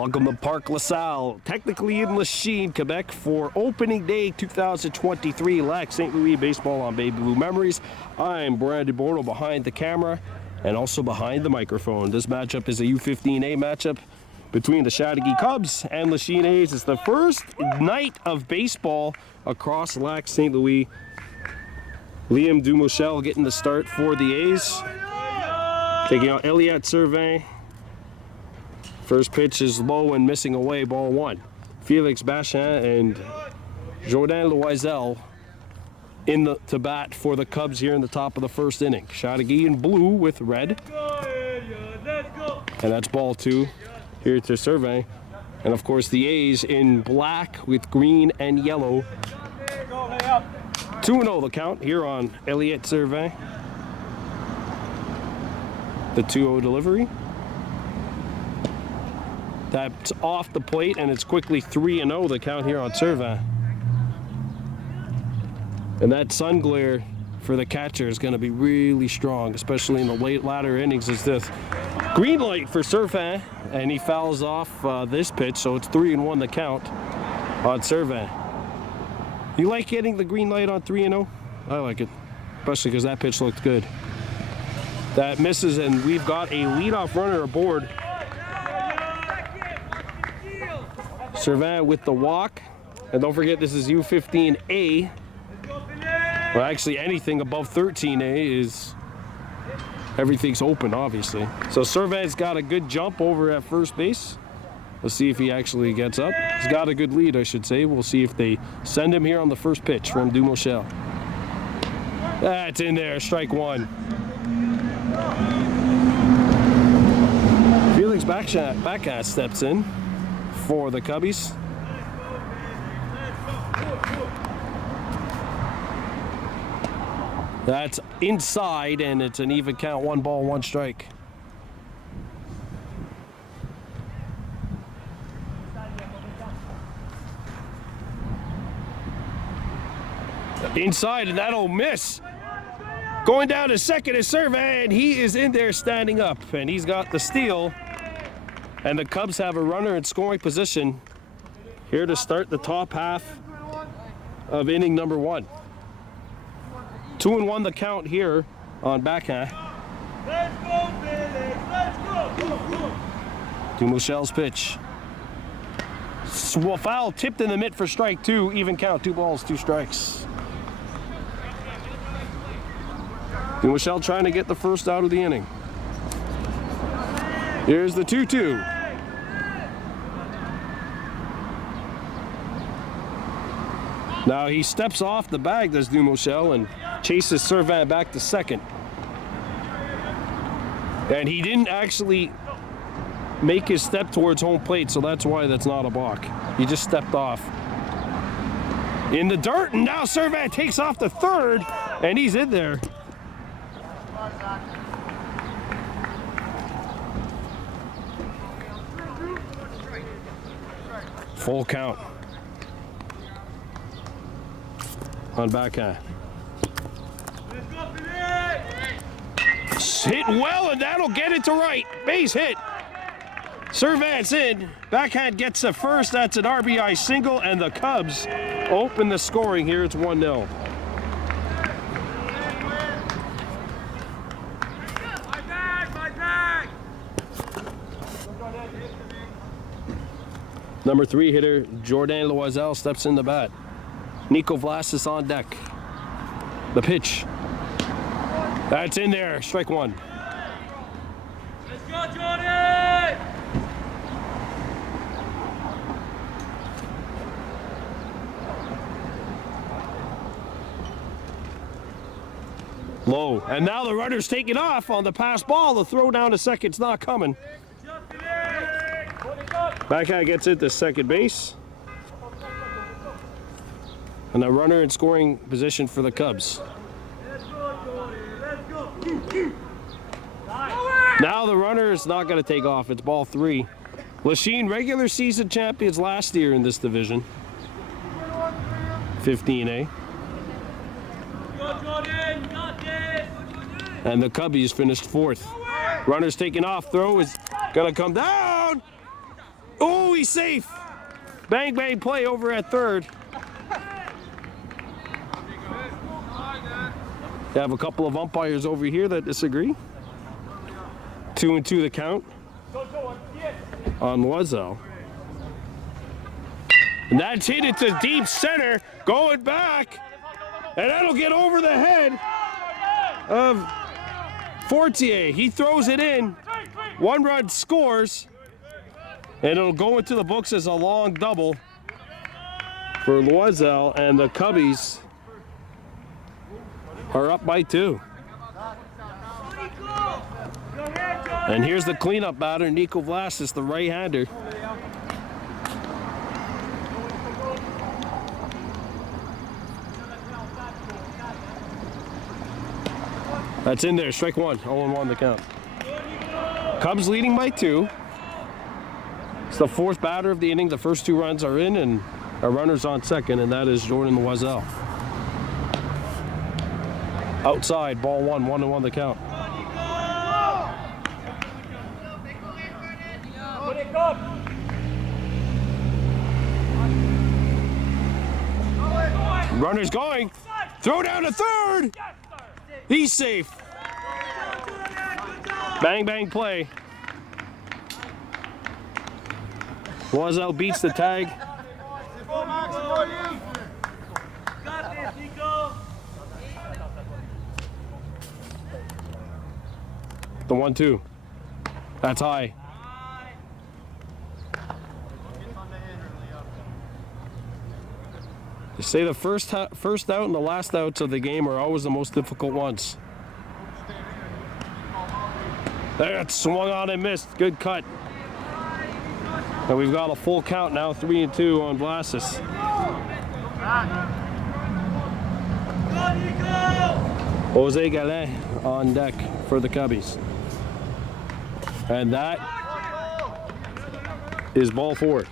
Welcome to Park LaSalle, technically in Lachine, Quebec, for opening day 2023 Lac St. Louis Baseball on Baby Blue Memories. I'm Brandon Borno behind the camera and also behind the microphone. This matchup is a U15A matchup between the Chateauguay Cubs and Lachine A's. It's the first night of baseball across Lac St. Louis. Liam Dumochel getting the start for the A's, taking out Elliott Servin. First pitch is low and missing away, ball one. Felix Bachin and Jordan Loisel to bat for the Cubs here in the top of the first inning. Chateauguay in blue with red. And that's ball two here to Servin. And of course the A's in black with green and yellow. 2-0 the count here on Elliott Servin. The 2-0 delivery. That's off the plate, and it's quickly 3-0 the count here on Servin. And that sun glare for the catcher is going to be really strong, especially in the latter innings. Is this green light for Servin, and he fouls off this pitch, so it's 3-1 the count on Servin. You like getting the green light on 3-0? I like it, especially because that pitch looked good. That misses, and we've got a leadoff runner aboard. Servin with the walk, and don't forget this is U15A. Well, actually anything above 13A is, everything's open obviously. So Servin's got a good jump over at first base. Let's see if he actually gets up. He's got a good lead, I should say. We'll see if they send him here on the first pitch from Dumochel. That's in there, strike one. Felix Bachin steps in for the Cubbies. That's inside, and it's an even count, 1 ball, 1 strike. Inside, and that'll miss. Going down to second is Servin. He is in there standing up, and he's got the steal. And the Cubs have a runner in scoring position here to start the top half of inning number 1. 2-1 the count here on Bachin. Let's go, Felix! Let's go! Dumochel's pitch. Foul tipped in the mitt for strike 2. Even count, 2 balls, 2 strikes. Dumochel trying to get the first out of the inning. Here's the 2-2. Now he steps off the bag, does Dumochel, and chases Servin back to second. And he didn't actually make his step towards home plate, so that's why that's not a balk. He just stepped off. In the dirt, and now Servin takes off to third, and he's in there. Full count on Bachin. Hit well, and that'll get it to right. Base hit. Servin's in. Backhand gets a first. That's an RBI single, and the Cubs open the scoring here. It's 1-0. Number 3 hitter Jordan Loisel steps in the bat. Nico Vlasis on deck. The pitch. That's in there. Strike 1. Let's go, Jordan! Low. And now the runner's taking off on the pass ball. The throw down to second's not coming. Backhand gets it to second base. And a runner in scoring position for the Cubs. Now the runner is not going to take off. It's ball 3. Lachine, regular season champions last year in this division. 15A. And the Cubbies finished 4th. Runner's taking off. Throw is going to come down. Oh! he's safe. Bang, bang play over at third. You have a couple of umpires over here that disagree. 2-2 the count on Loisel. And that's hit it to deep center, going back, and that'll get over the head of Fortier. He throws it in, 1 run scores, and it'll go into the books as a long double for Loisel, and the Cubbies are up by 2. And here's the cleanup batter, Nico Vlasis, the right-hander. That's in there, strike 1, 0-1 the count. Cubs leading by 2. It's the 4th batter of the inning. The first 2 runs are in, and a runner's on second, and that is Jordan Loisel. Outside, ball 1, 1-1 the count. Runner's going. Throw down to third. He's safe. Bang, bang play. Loisel beats the tag. The 1-2. That's high. They say the first out and the last outs of the game are always the most difficult ones. That's swung on and missed. Good cut. And we've got a full count now, 3-2 on Vlasis. Jose Gallet on deck for the Cubbies. And that is ball 4.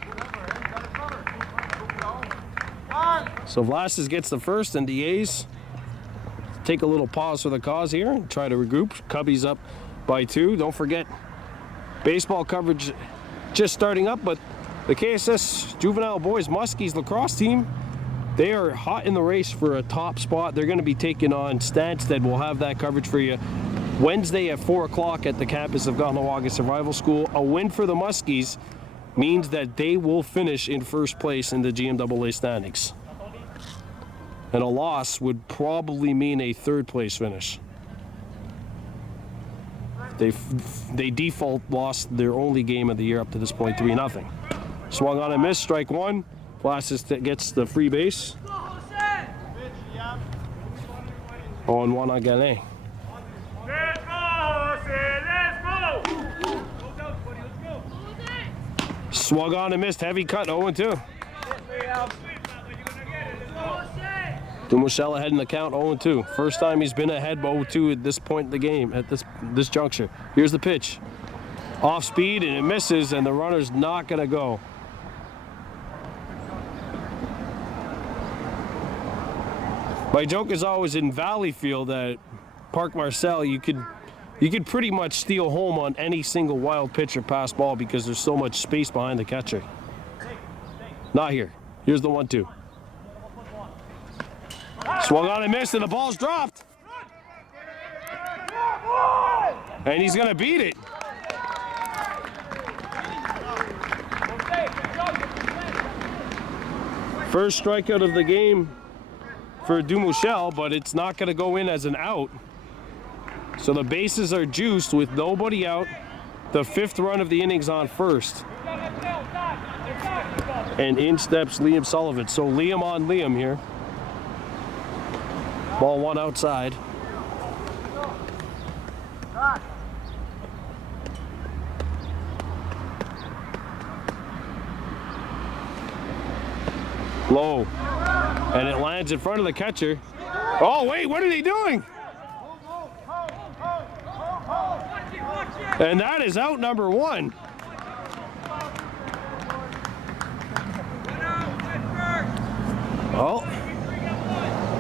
So Vlasis gets the first, and the A's take a little pause for the cause here and try to regroup. Cubbies up by 2. Don't forget, baseball coverage just starting up, but the KSS Juvenile Boys Muskies lacrosse team, they are hot in the race for a top spot. They're going to be taking on Stansted. We'll have that coverage for you Wednesday at 4 o'clock at the campus of Kahnawake Survival School. A win for the Muskies means that they will finish in first place in the GMAA standings. And a loss would probably mean a 3rd place finish. They default lost their only game of the year up to this point, 3-0. Swung on and missed, strike 1. Vlasis gets the free base. 0-1 on Gallet. Swung on and missed, heavy cut, 0-2. Dumochel ahead in the count, 0-2. First time he's been ahead by 0-2 at this point in the game, at this juncture. Here's the pitch. Off speed, and it misses, and the runner's not going to go. My joke is always in Valleyfield at Park Marcel, you could pretty much steal home on any single wild pitch or pass ball because there's so much space behind the catcher. Not here. Here's the 1-2. Swung on and missed, and the ball's dropped. And he's going to beat it. First strikeout of the game for Dumochel, but it's not going to go in as an out. So the bases are juiced with nobody out. The 5th run of the innings on first. And in steps Liam Sullivan. So Liam on Liam here. Ball 1 outside. Low. And it lands in front of the catcher. Oh, wait, what are they doing? And that is out number 1.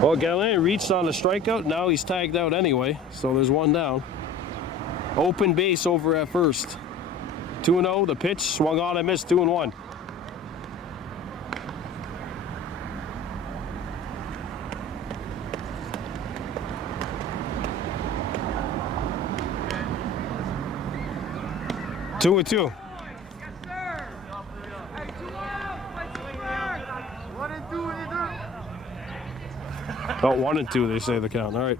Well, Gallant reached on a strikeout. Now he's tagged out anyway, so there's 1 down. Open base over at first. 2-0, the pitch swung on and missed, 2-1. 2-2. Yes, sir. Hey, 2 out. Fight square. 1 and 2 either. Oh, 1 and 2, they say the count. All right.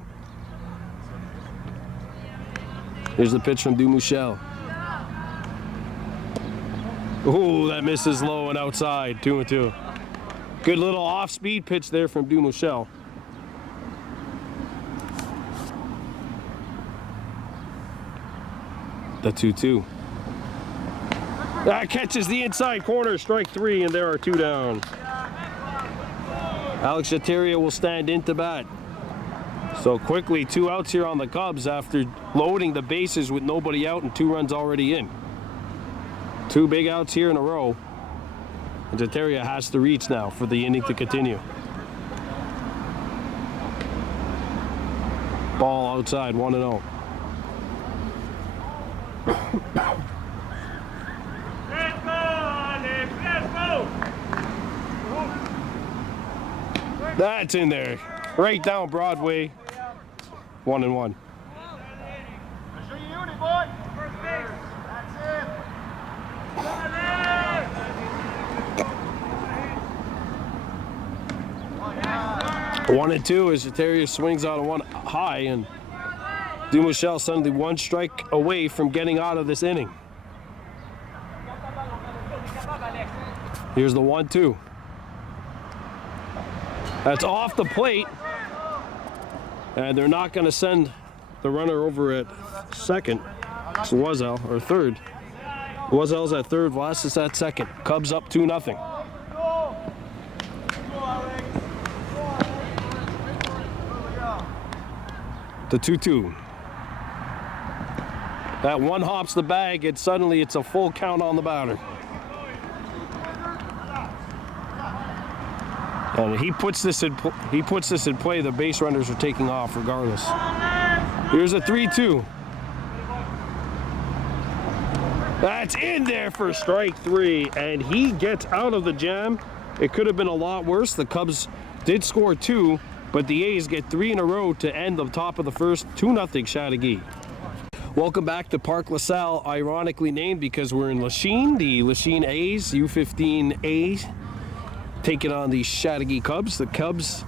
Here's the pitch from Dumichel. Ooh, that misses low and outside. 2-2. Good little off-speed pitch there from Dumichel. The 2-2. That catches the inside corner, strike 3, and there are 2 down. Alex Chateauguay will stand into bat. So quickly, 2 outs here on the Cubs after loading the bases with nobody out and 2 runs already in. 2 big outs here in a row. And Chateauguay has to reach now for the inning to continue. Ball outside, 1-0. Let's go, Alex. Let's go. That's in there. Right down Broadway. 1-1. Show your unit, boy. First base. That's it. Alex. 1-2 as Chateauguay swings out of one high, and Dumichel suddenly 1 strike away from getting out of this inning. Here's the 1-2. That's off the plate, and they're not going to send the runner over at second. It's Wazell, or third. Wazell's at third, Vlas is at second. Cubs up 2-0. The 2-2. That 1 hops the bag, and suddenly it's a full count on the batter. And he puts this in play. The base runners are taking off regardless. Here's a 3-2. That's in there for strike 3, and he gets out of the jam. It could have been a lot worse. The Cubs did score 2, but the A's get 3 in a row to end the top of the first. 2-0 Chateauguay. Welcome back to Park LaSalle, ironically named because we're in Lachine. The Lachine A's, U15 A's, taking on the Chateauguay Cubs. The Cubs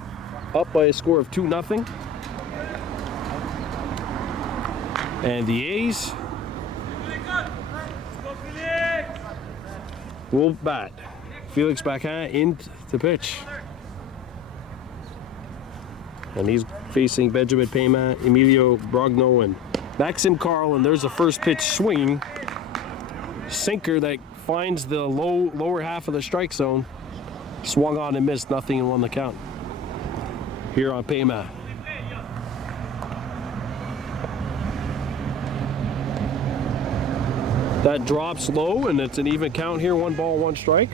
up by a score of 2-0. And the A's will bat. Felix backhand in to pitch. And he's facing Benjamin Payman, Emilio Brogno, and Maxim Carl, and there's a first pitch swing. Sinker that finds the lower half of the strike zone. Swung on and missed, nothing and won the count. Here on Payman. That drops low, and it's an even count here. 1 ball, 1 strike.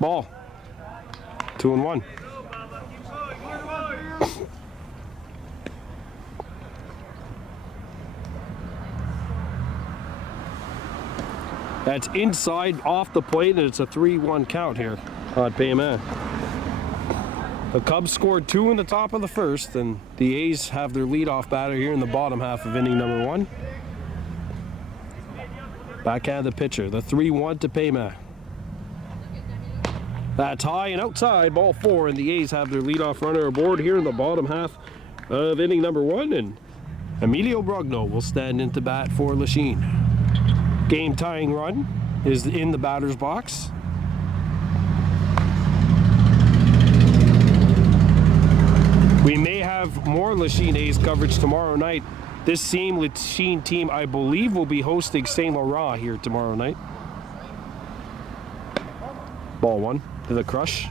Ball. 2-1. That's inside off the plate, and it's a 3-1 count here on Payman. The Cubs scored 2 in the top of the first, and the A's have their leadoff batter here in the bottom half of inning number 1. Backhand the pitcher, the 3-1 to Payman. That's high and outside, ball 4, and the A's have their leadoff runner aboard here in the bottom half of inning number 1, and Emilio Brogno will stand into bat for Lachine. Game-tying run is in the batter's box. We may have more Lachine A's coverage tomorrow night. This same Lachine team, I believe, will be hosting St. Laurent here tomorrow night. Ball 1 to the crush.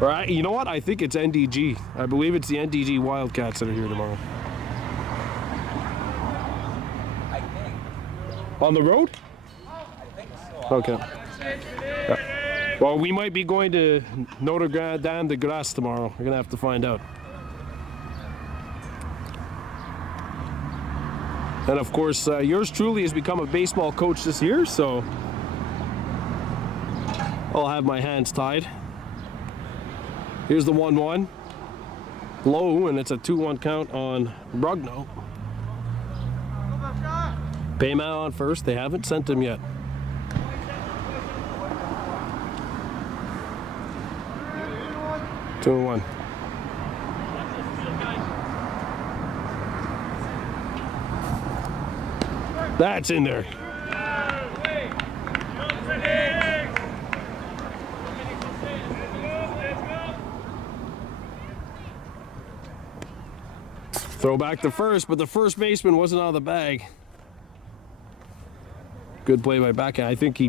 All right, you know what? I think it's NDG. I believe it's the NDG Wildcats that are here tomorrow. On the road? Okay. Yeah. Well, we might be going to Notre Dame de Grasse tomorrow. We're going to have to find out. And of course, yours truly has become a baseball coach this year, so I'll have my hands tied. Here's the 1-1. Low, and it's a 2-1 count on Brugno. Payman on first. They haven't sent him yet. Two and one. That's in there. Throw back to first, but the first baseman wasn't out of the bag. Good play by backhand. I think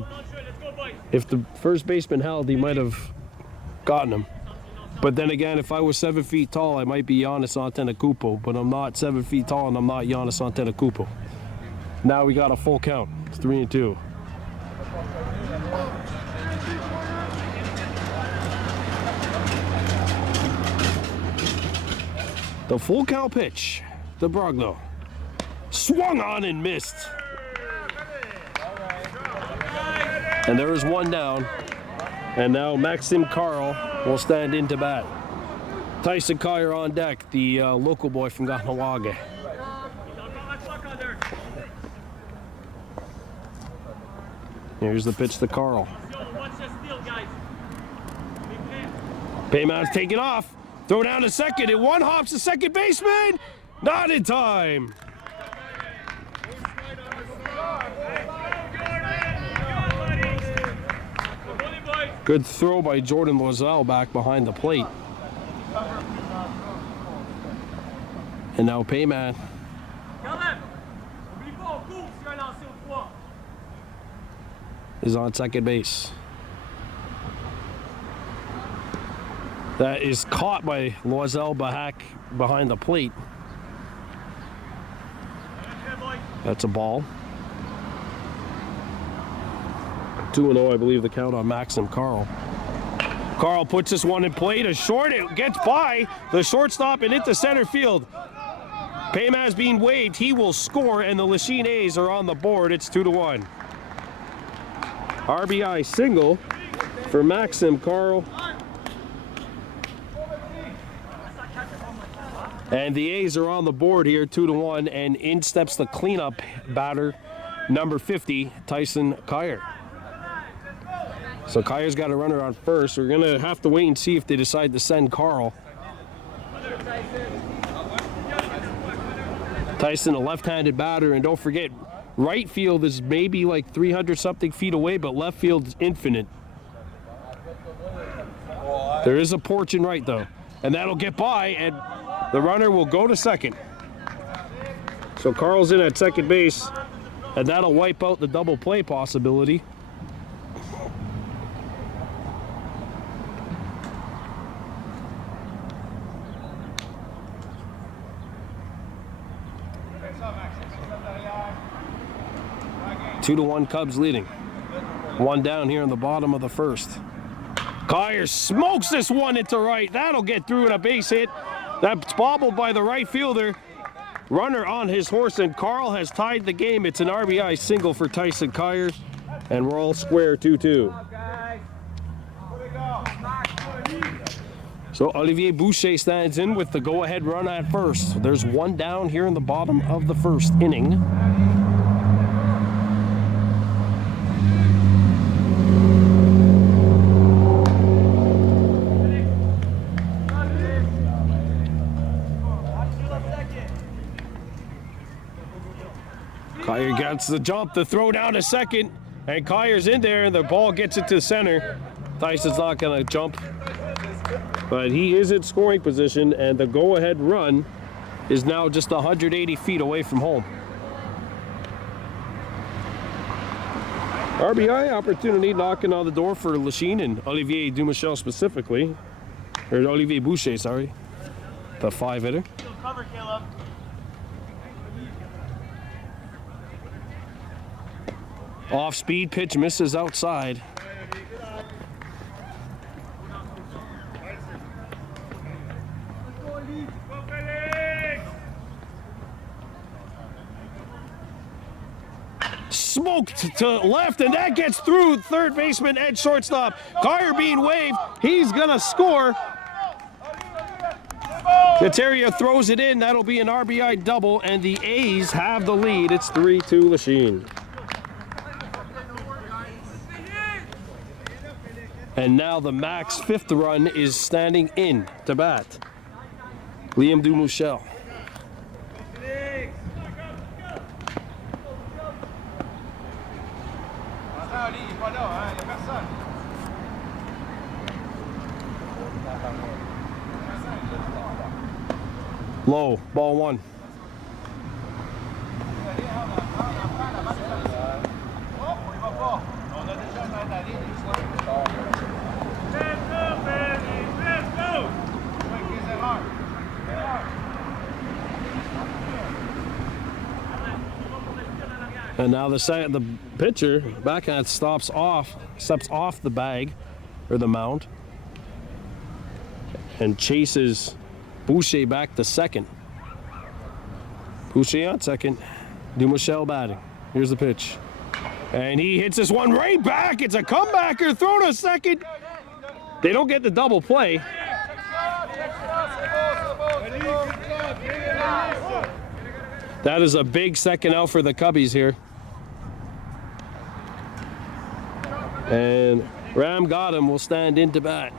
if the first baseman held, he might have gotten him. But then again, if I was 7 feet tall, I might be Giannis Antetokounmpo, but I'm not 7 feet tall and I'm not Giannis Antetokounmpo. Now we got a full count. It's 3-2. The full count pitch to Brugno. Swung on and missed. And there is one down. And now Maxim Carl will stand in to bat. Tyson Kyer on deck, the local boy from Kahnawake. Here's the pitch to Carl. Payman's taking off. Throw down to second. It one hops the second baseman. Not in time. Good throw by Jordan Loiselle back behind the plate. And now Payman. Is on second base. That is caught by Loiselle back behind the plate. That's a ball. 2-0, I believe, the count on Maxim Carl. Carl puts this one in play to short. It gets by the shortstop and into center field. Payman's being waved. He will score, and the Lachine A's are on the board. It's 2-1. RBI single for Maxim Carl. And the A's are on the board here, 2-1, and in steps the cleanup batter, number 50, Tyson Kyer. So Kyer's got a runner on first. We're gonna have to wait and see if they decide to send Carl. Tyson, a left-handed batter, and don't forget, right field is maybe like 300-something feet away, but left field is infinite. There is a porch in right, though, and that'll get by, and the runner will go to second. So Carl's in at second base, and that'll wipe out the double play possibility. Two to one, Cubs leading. One down here in the bottom of the first. Kyer smokes this one into right. That'll get through in a base hit. That's bobbled by the right fielder. Runner on his horse, and Carl has tied the game. It's an RBI single for Tyson Kyer, and we're all square 2-2. So Olivier Boucher stands in with the go-ahead run at first. There's one down here in the bottom of the first inning. Kyer gets the jump, the throw down to second, and Kyer's in there, and the ball gets it to center. Tyson's not going to jump, but he is in scoring position, and the go-ahead run is now just 180 feet away from home. RBI opportunity knocking on the door for Lachine and Olivier Dumichel specifically, or Olivier Boucher, sorry, the 5-hitter. Cover, Caleb. Off-speed pitch misses outside. smoked to left, and that gets through third baseman and shortstop. Carter being waved. He's gonna score. Kateria throws it in. That'll be an RBI double, and the A's have the lead. It's 3-2 Lachine. And now the Max fifth run is standing in to bat. Liam Dumouchel. Low, ball one. And now the pitcher backhand steps off the bag or the mound and chases Boucher back to second. Boucher on second. Dumouchel batting. Here's the pitch. And he hits this one right back. It's a comebacker thrown to second. They don't get the double play. That is a big second out for the Cubbies here. And Ram got him, will stand in to bat.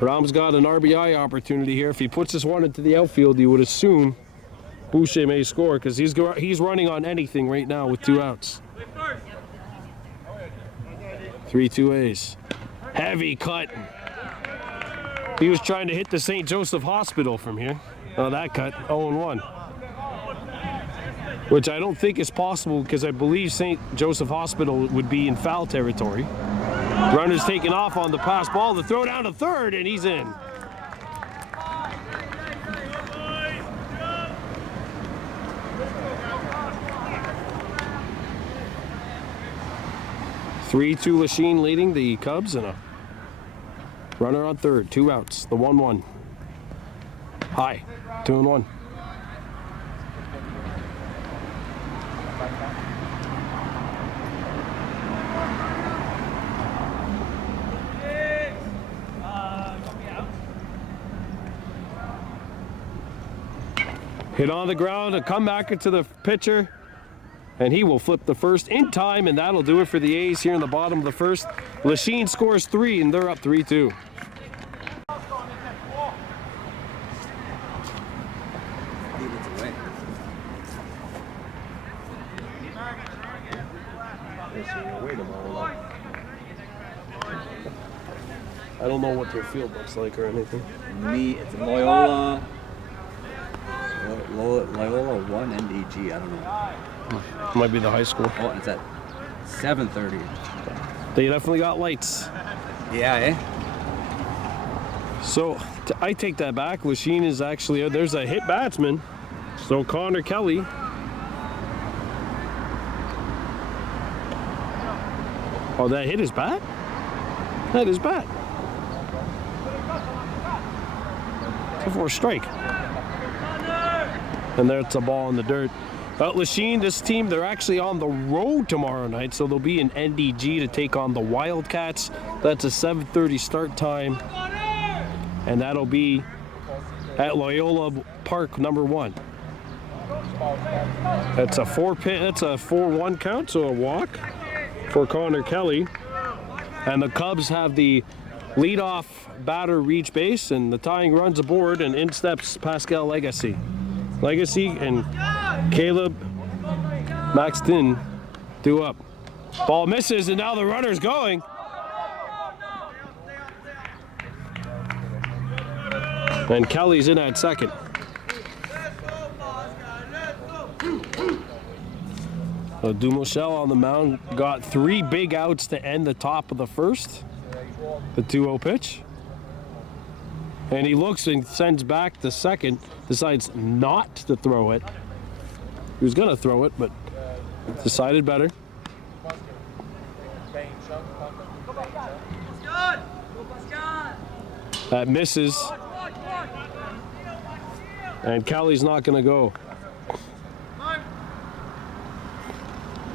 Ram's got an RBI opportunity here. If he puts this one into the outfield, you would assume Boucher may score because he's running on anything right now with 2 outs. 3-2 A's. Heavy cut. He was trying to hit the St. Joseph Hospital from here. Oh, that cut, 0-1. Which I don't think is possible because I believe St. Joseph Hospital would be in foul territory. Runner's taking off on the pass ball. The throw down to third, and he's in. (3-2) Lachine leading the Cubs, and a runner on third. 2 outs. The 1-1. High. 2-1. Hit on the ground, a comebacker to the pitcher, and he will flip the first in time, and that'll do it for the A's here in the bottom of the first. Lachine scores 3, and they're up 3-2. I don't know what their field looks like or anything. It's Loyola 1 NDG, I don't know. Might be the high school. Oh, it's at 7:30. They definitely got lights. Yeah, eh? So I take that back. Lachine is actually, there's a hit batsman. So Connor Kelly. Oh, that hit his bat? That is bat. For a strike. And there's a ball in the dirt. Lachine, this team, they're actually on the road tomorrow night, so they'll be in NDG to take on the Wildcats. That's a 7:30 start time, and that'll be at Loyola Park number 1. That's a 4-1 count, so a walk for Connor Kelly. And the Cubs have the leadoff batter reach base, and the tying runs aboard, and in steps Pascal Legacy. Legacy and Caleb Maxton due up. Ball misses, and now the runner's going. And Kelly's in at second. So Dumouchel on the mound got 3 big outs to end the top of the first. The 2-0 pitch. And he looks and sends back the second, decides not to throw it. He was gonna throw it, but decided better. That misses. And Kelly's not gonna go.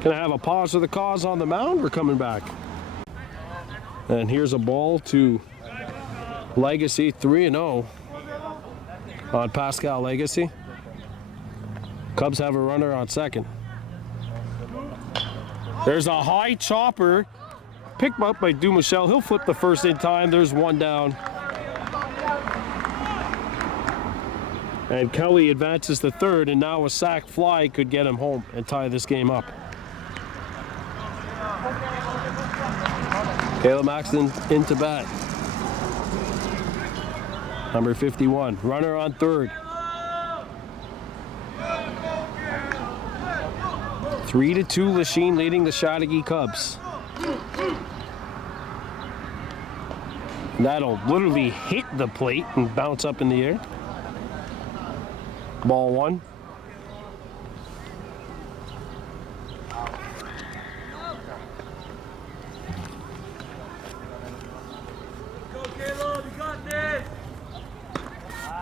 Gonna have a pause for the cause on the mound. We're coming back. And here's a ball to Legacy, 3-0 on Pascal Legacy. Cubs have a runner on second. There's a high chopper picked up by Dumichel. He'll flip the first in time. There's one down. And Kelly advances to third, and now a sac fly could get him home and tie this game up. Caleb Maxton into bat. Number 51, runner on third. 3-2 Lachine leading the Chateauguay Cubs. That'll literally hit the plate and bounce up in the air. Ball one. Go, Caleb, you got this.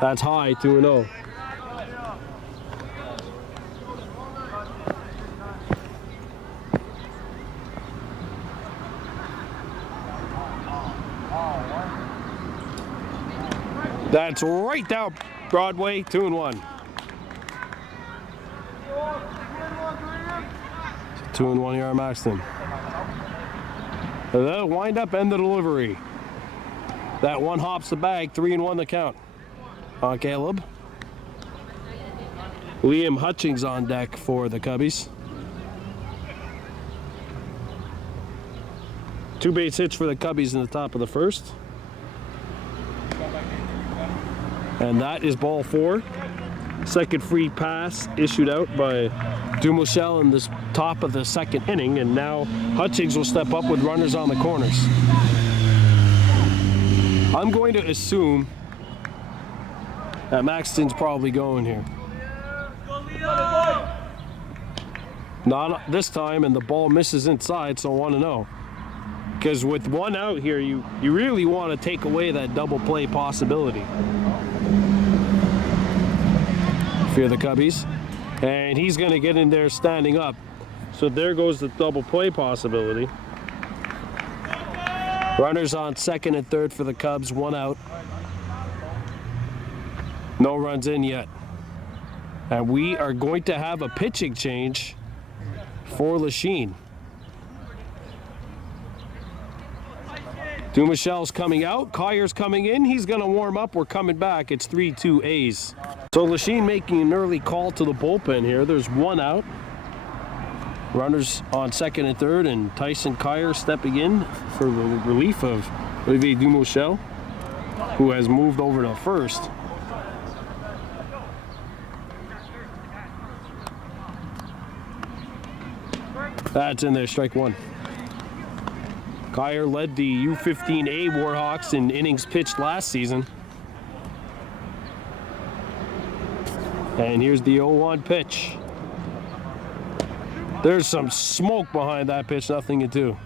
That's high, 2-0. That's right down Broadway, 2-1. 2-1 here on Maxton. The wind up and the delivery. That one hops the bag, 3-1 the count. On Caleb. Liam Hutchings on deck for the Cubbies. 2 base hits for the Cubbies in the top of the first. And that is ball 4. Second free pass issued out by Dumichel in this top of the second inning, and now Hutchings will step up with runners on the corners. I'm going to assume that Maxton's probably going here. Not this time, and the ball misses inside, so 1-0. Because with one out here, you really want to take away that double play possibility for the Cubbies. And he's going to get in there standing up. So there goes the double play possibility. Runners on second and third for the Cubs, 1 out. No runs in yet. And we are going to have a pitching change for Lachine. Dumichel's coming out, Kyer's coming in, he's gonna warm up, we're coming back, it's 3-2 A's. So Lachine making an early call to the bullpen here, there's 1 out. Runners on second and third, and Tyson Kyer stepping in for the relief of Olivier Dumichel, who has moved over to first. That's in there, strike 1. Kyer led the U15A Warhawks in innings pitched last season. And here's the 0-1 pitch. There's some smoke behind that pitch, nothing to do.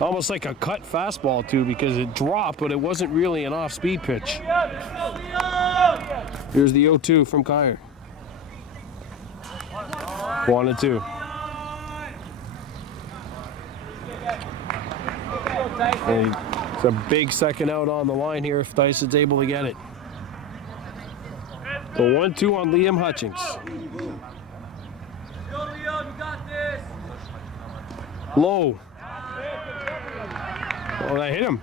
Almost like a cut fastball too, because it dropped, but it wasn't really an off-speed pitch. Here's the 0-2 from Kyer. 1-2. And it's a big second out on the line here if Tyson's able to get it. The 1-2 on Liam Hutchings. Low. Oh, that hit him.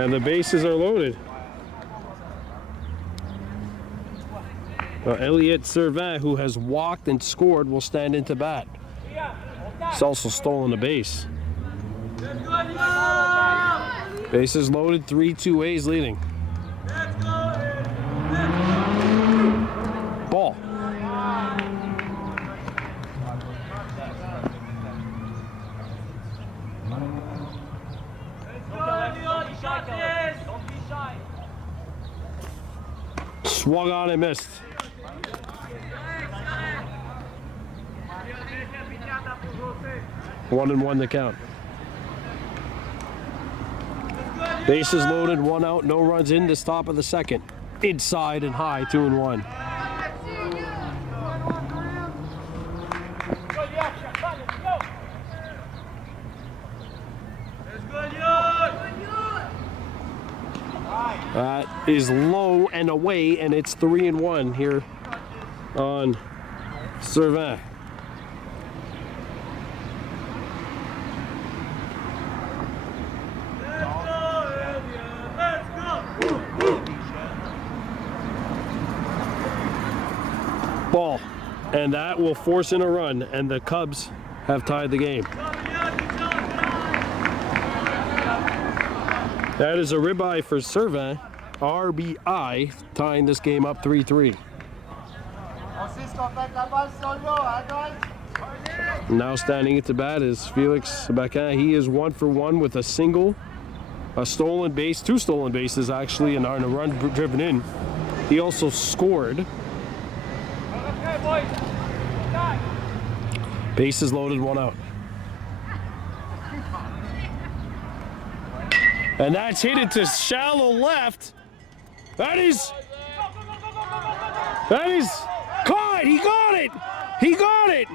And the bases are loaded. Elliot Servant, who has walked and scored, will stand into bat. He's also stolen a base. Bases loaded, 3-2 A's leading. Ball. Swung on and missed. 1-1 the count. Bases loaded, 1 out, no runs in this top of the second. Inside and high, 2-1. That is low and away, and it's 3-1 here on Servin. Ball, and that will force in a run, and the Cubs have tied the game. That is a ribeye for Servin, RBI, tying this game up 3-3. Now standing at the bat is Felix Bacin. He is 1 for 1 with a single, a stolen base, 2 stolen bases actually, and a run driven in. He also scored. Bases loaded, 1 out. And that's hit it to shallow left. That is caught. He got it. He got it.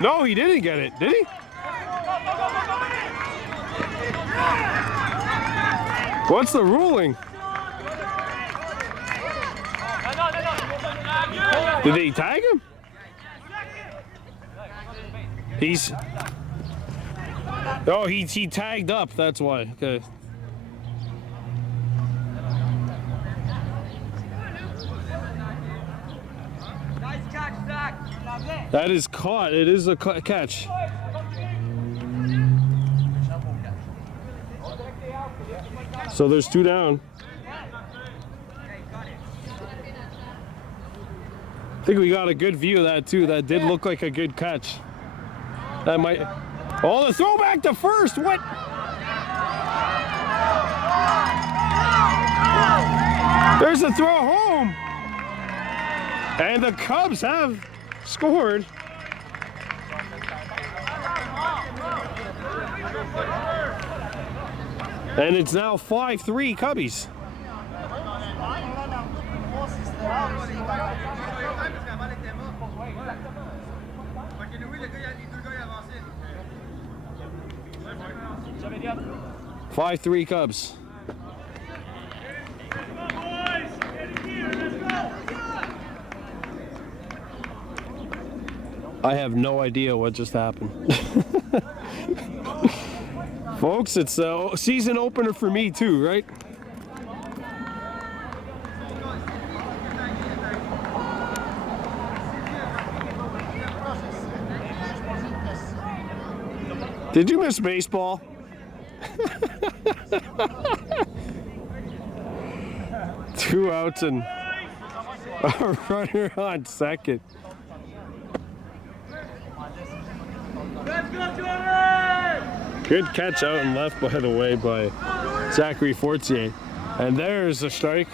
No, he didn't get it, did he? What's the ruling? Did they tag him? He's... Oh, he tagged up, that's why. Okay. Nice catch, Zach. That is caught. It is a catch. So there's 2 down. I think we got a good view of that too. That did look like a good catch. That might... Oh, the throw back to first. What? There's a throw home. And the Cubs have scored. And it's now 5-3 Cubbies. Five, 3 Cubs. I have no idea what just happened. Folks, it's a season opener for me too, right? Did you miss baseball? Two outs and a runner on second. Good catch out and left, by the way, by Zachary Fortier. And there's a strike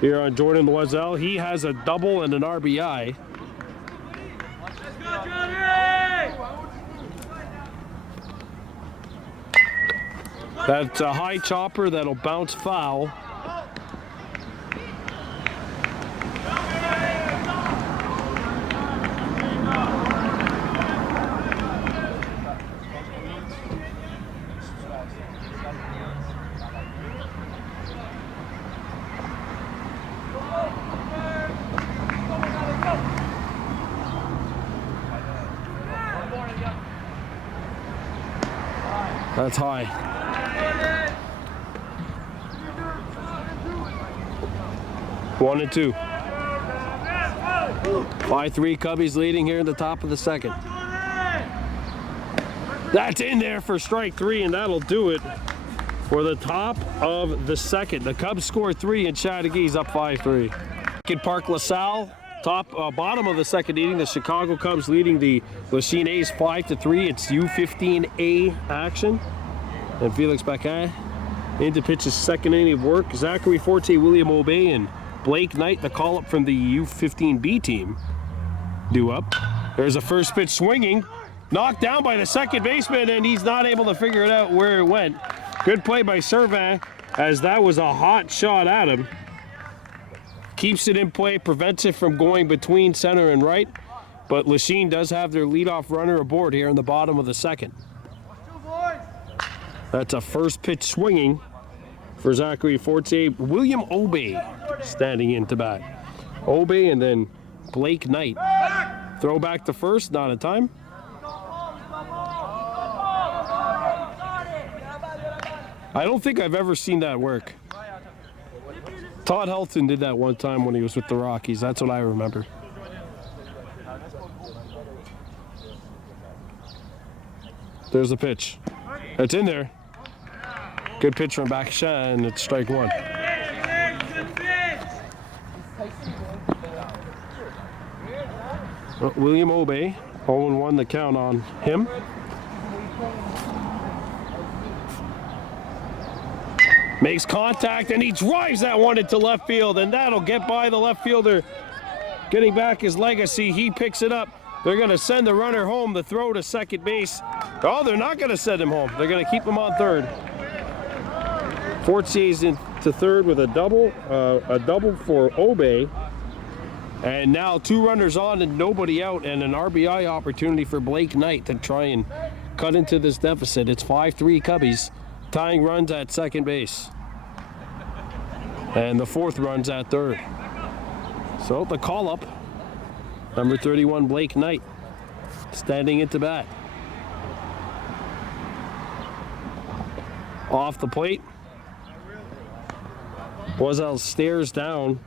here on Jordan Loisel. He has a double and an RBI. That's a high chopper that'll bounce foul. That's high. One and 2. 5-3 Cubbies leading here in the top of the second. That's in there for strike 3, and that'll do it for the top of the second. The Cubs score 3 and Chateaugay's up 5-3. Kid Park LaSalle, bottom of the second inning. The Chicago Cubs leading the Lachine A's 5-3. It's U15A action. And Felix Bacin in to pitch his second inning of work. Zachary Fortier, William Obey, and Blake Knight, the call-up from the U15B team, due up. There's a first pitch swinging. Knocked down by the second baseman, and he's not able to figure it out where it went. Good play by Servin, as that was a hot shot at him. Keeps it in play, prevents it from going between center and right. But Lachine does have their leadoff runner aboard here in the bottom of the second. That's a first pitch swinging for Zachary Fortier. William Obey standing in to bat. Obey and then Blake Knight. Throw back to first, not in time. I don't think I've ever seen that work. Todd Helton did that one time when he was with the Rockies. That's what I remember. There's the pitch. It's in there. Good pitch from Baksha, and it's strike one. William Obey, 0-1 the count on him. Makes contact, and he drives that one into left field, and that'll get by the left fielder. Getting back his legacy, he picks it up. They're going to send the runner home. The throw to second base. Oh, they're not going to send him home. They're going to keep him on third. Fortier's into third with a double for Obey. And now 2 runners on and nobody out, and an RBI opportunity for Blake Knight to try and cut into this deficit. It's 5-3 Cubbies, tying runs at second base. And the 4th run's at third. So the call up, number 31 Blake Knight, standing into bat. Off the plate. Boiselle stares down.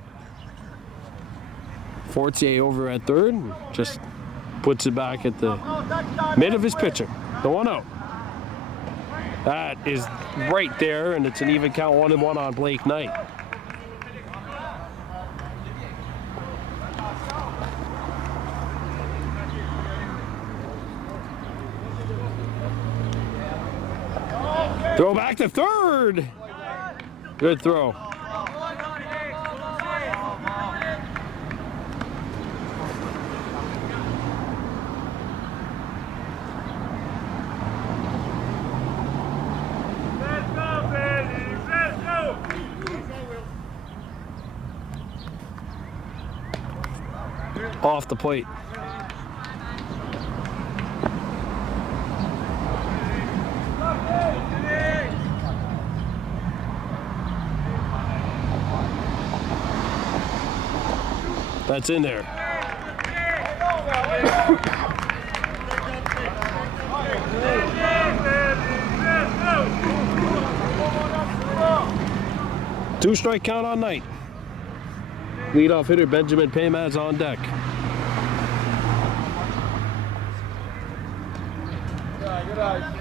Fortier over at third, just puts it back at the mid of his pitcher. The 1-0. That is right there, and it's an even count, 1-1 on Blake Knight. Throw back to third. Good throw. Off the plate. That's in there. Two strike count on Knight. Leadoff hitter Benjamin Paymad's on deck.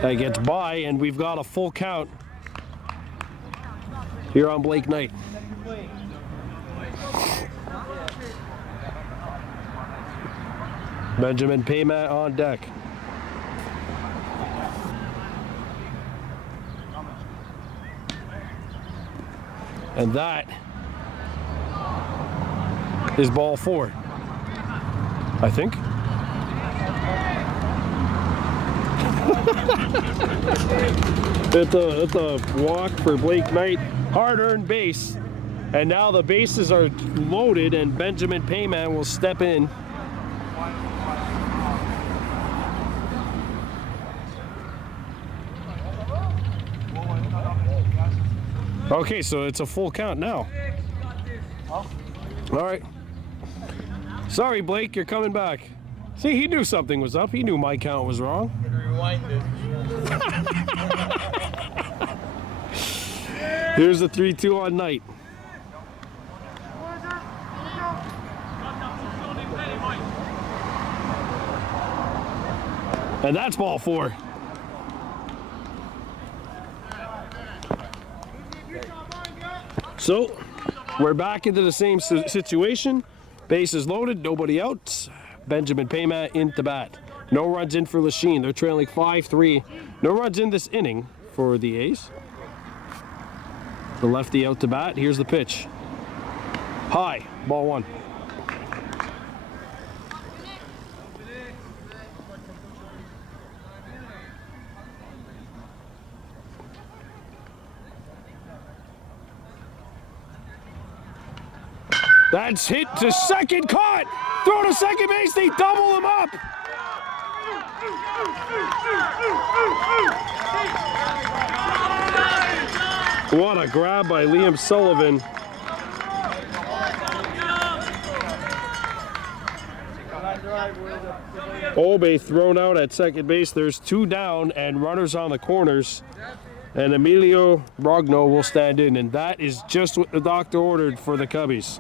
That gets by, and we've got a full count here on Blake Knight. Benjamin Paymat on deck. And that is ball 4, I think. It's a walk for Blake Knight, hard-earned base, and now the bases are loaded, and Benjamin Payman will step in. Okay, so it's a full count now. All right. Sorry, Blake, you're coming back. See, he knew something was up. He knew my count was wrong. Rewind it. Here's the 3-2 on Knight. And that's ball 4. So, we're back into the same situation. Bases loaded, nobody out. Benjamin Paymat into bat. No runs in for Lachine. They're trailing 5-3. No runs in this inning for the A's. The lefty out to bat. Here's the pitch. High, ball 1. That's hit to second, caught! Throw to second base, they double him up! What a grab by Liam Sullivan. Obey thrown out at second base. There's 2 down and runners on the corners. And Emilio Brogno will stand in. And that is just what the doctor ordered for the Cubbies.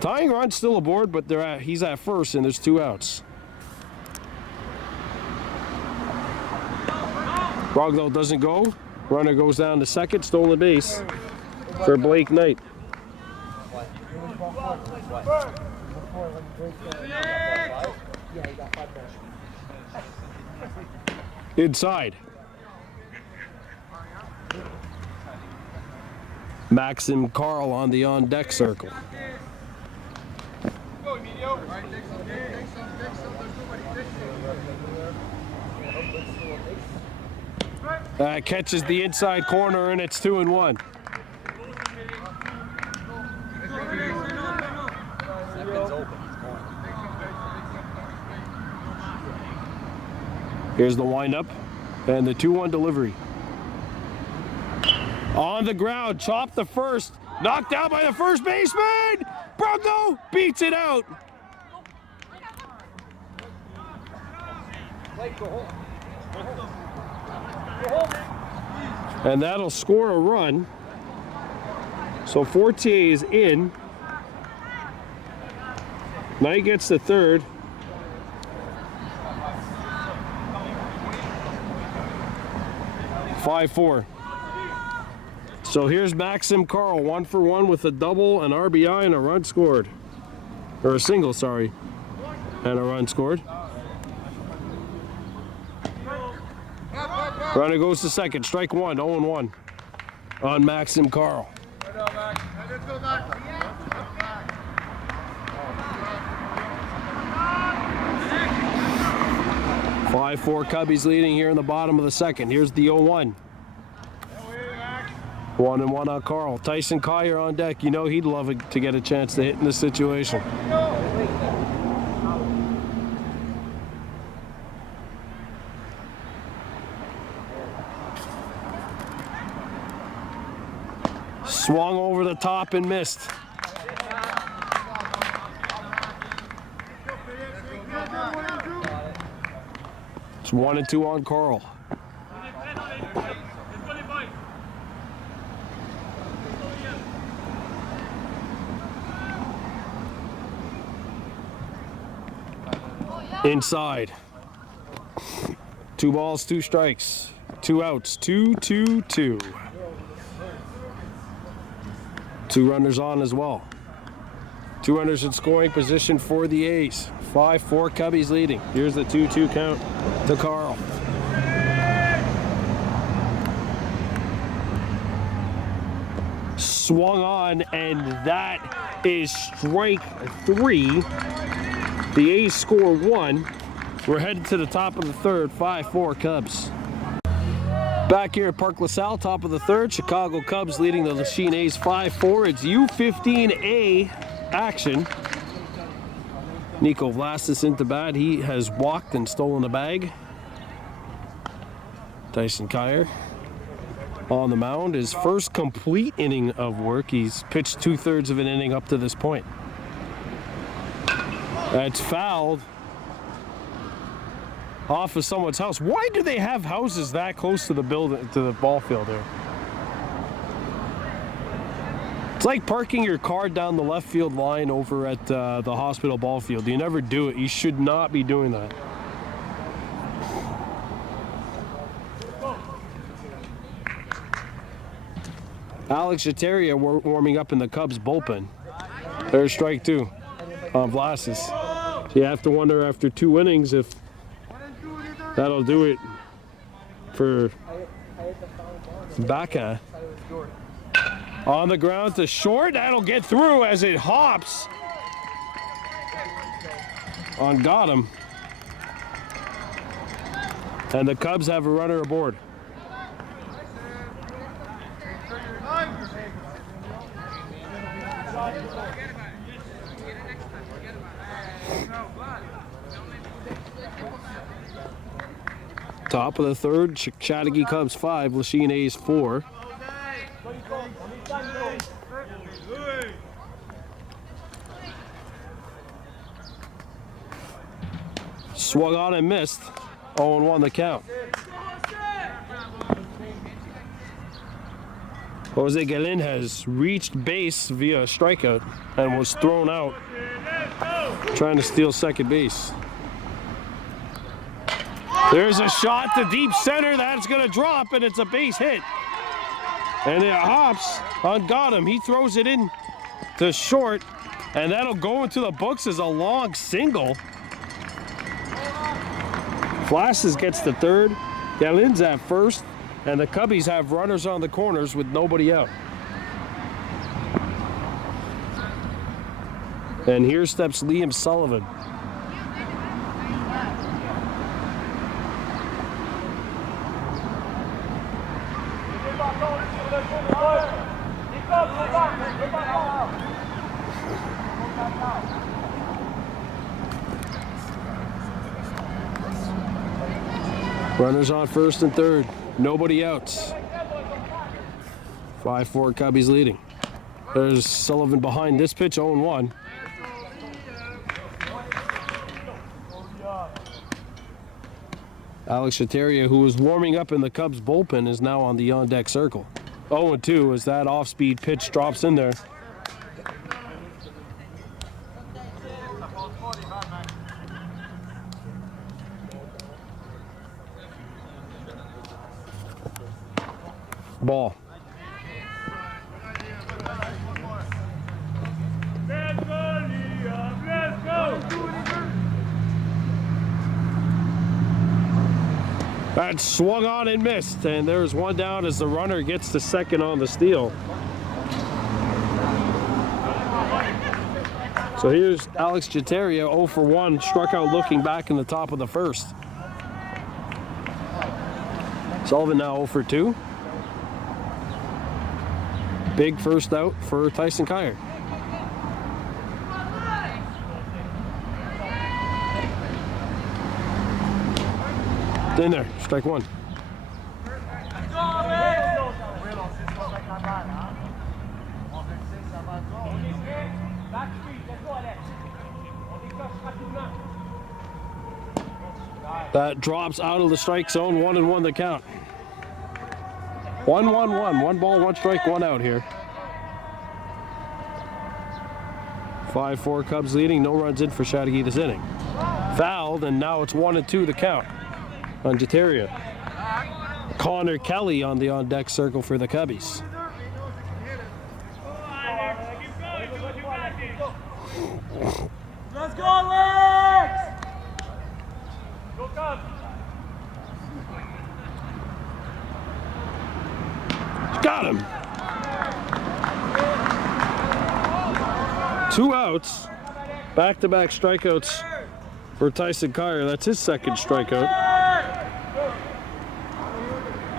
Tying run's still aboard, but he's at first and there's 2 outs. Brogno doesn't go. Runner goes down to second, stolen base for Blake Knight. Inside. Maxim Carl on the on-deck circle. Catches the inside corner and it's 2-1. Here's the windup and the 2-1 delivery. On the ground, chopped the first, knocked out by the first baseman. Brogno beats it out. And that'll score a run. So Fortier is in. Knight gets the third. (5-4). So here's Maxim Carl, 1 for 1 with a double, an RBI, and a run scored. Or a single, sorry. And a run scored. Runner goes to second, strike 1, 0-1 on Maxim Carl. 5-4 Cubbies leading here in the bottom of the second. Here's the 0-1. 1-1 on Carl. Tyson Collier on deck. You know he'd love it to get a chance to hit in this situation. Swung over the top and missed. It's 1-2 on Carl. Inside. 2 balls, 2 strikes, 2 outs, 2-2-2. 2 runners on as well. 2 runners in scoring position for the A's. 5-4 Cubbies leading. Here's the 2-2 count to Carl. Swung on, and that is strike 3. The A's score 1. We're headed to the top of the third. 5-4 Cubs. Back here at Park LaSalle, top of the third. Chicago Cubs leading the Lachine A's 5-4. It's U15A action. Nico Vlastis into bat. He has walked and stolen a bag. Tyson Collier on the mound. His first complete inning of work. He's pitched 2/3 of an inning up to this point. That's fouled off of someone's house. Why do they have houses that close to the building, to the ball field there? It's like parking your car down the left field line over at the hospital ball field. You never do it. You should not be doing that. Alex Chateauguay warming up in the Cubs bullpen. There's strike 2 on Vlastis. So you have to wonder after 2 innings if that'll do it for Baca. On the ground to short. That'll get through as it hops on Gotham. And the Cubs have a runner aboard. Top of the third, Chateauguay Cubs 5, Lachine A's 4. Swung on and missed. 0-1 the count. Jose Galin has reached base via a strikeout and was thrown out trying to steal second base. There's a shot to deep center. That's going to drop, and it's a base hit. And it hops on Gotham. He throws it in to short, and that'll go into the books as a long single. Flashes gets the third. Galin's at first, and the Cubbies have runners on the corners with nobody out. And here steps Liam Sullivan. Runners on first and third. Nobody out. 5-4 Cubbies leading. There's Sullivan behind this pitch, 0-1. Alex Chateauguay, who was warming up in the Cubs bullpen, is now on the on-deck circle. 0-2 as that off-speed pitch drops in there. Ball. That swung on and missed, and there's one down as the runner gets to second on the steal. So here's Alex Chateauguay, 0 for 1, struck out looking back in the top of the first. Sullivan now 0 for 2. Big first out for Tyson Kyer. In there, strike one. That drops out of the strike zone, 1-1 the count. 1-1-1, 1 ball, 1 strike, 1 out here. 5-4 Cubs leading, no runs in for Chateauguay this inning. Fouled, and now it's 1-2 the count on Chateauguay. Connor Kelly on the on-deck circle for the Cubbies. Let's go, Alex! Go Cubs! Got him! 2 outs. Back-to-back strikeouts for Tyson Kyer. That's his second strikeout.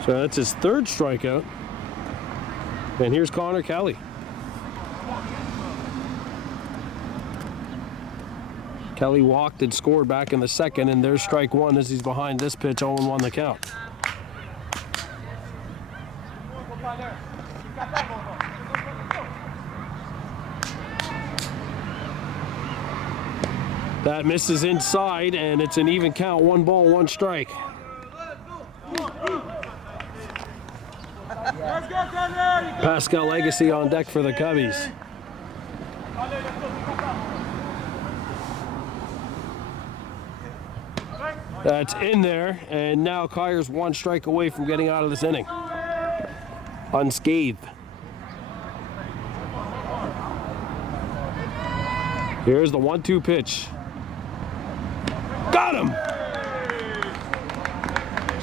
So that's his third strikeout. And here's Connor Kelly. Kelly walked and scored back in the second, and there's strike one as he's behind this pitch, 0-1 the count. That misses inside, and it's an even count, 1 ball, 1 strike. Pascal Legacy on deck for the Cubbies. That's in there, and now Kyer's 1 strike away from getting out of this inning unscathed. Here's the 1-2 pitch. Got him!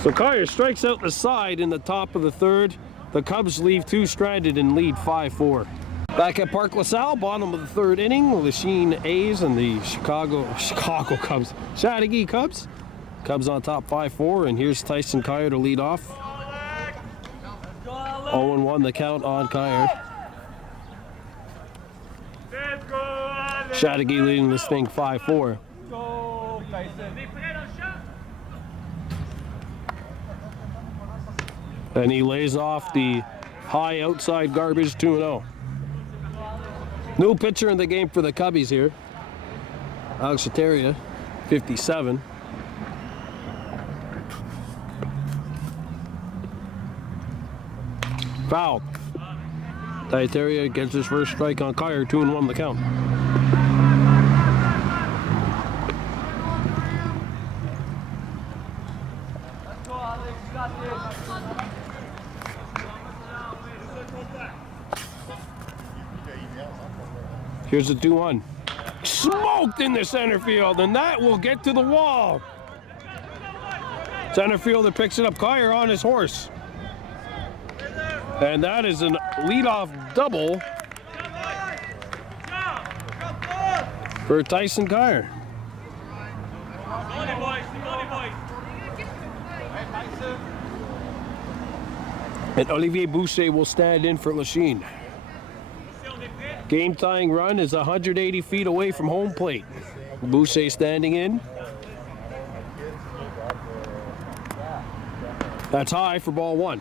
So Kyer strikes out the side in the top of the third. The Cubs leave 2 stranded and lead 5-4. Back at Park LaSalle, bottom of the third inning, Lachine A's and the Chicago Cubs, Chateauguay Cubs. Cubs on top 5-4, and here's Tyson Kyer to lead off. 0-1 the count on Kyer. Chateauguay leading this thing 5-4. And he lays off the high outside garbage, 2-0. New pitcher in the game for the Cubbies here. Alex Chateauguay, 57. Foul. Chateauguay gets his first strike on Kyer, 2-1 the count. Here's the 2-1. Smoked in the center field, and that will get to the wall. Center fielder picks it up. Kyer on his horse. And that is a leadoff double for Tyson Kyer. And Olivier Boucher will stand in for Lachine. Game tying run is 180 feet away from home plate. Boucher standing in. That's high for ball one.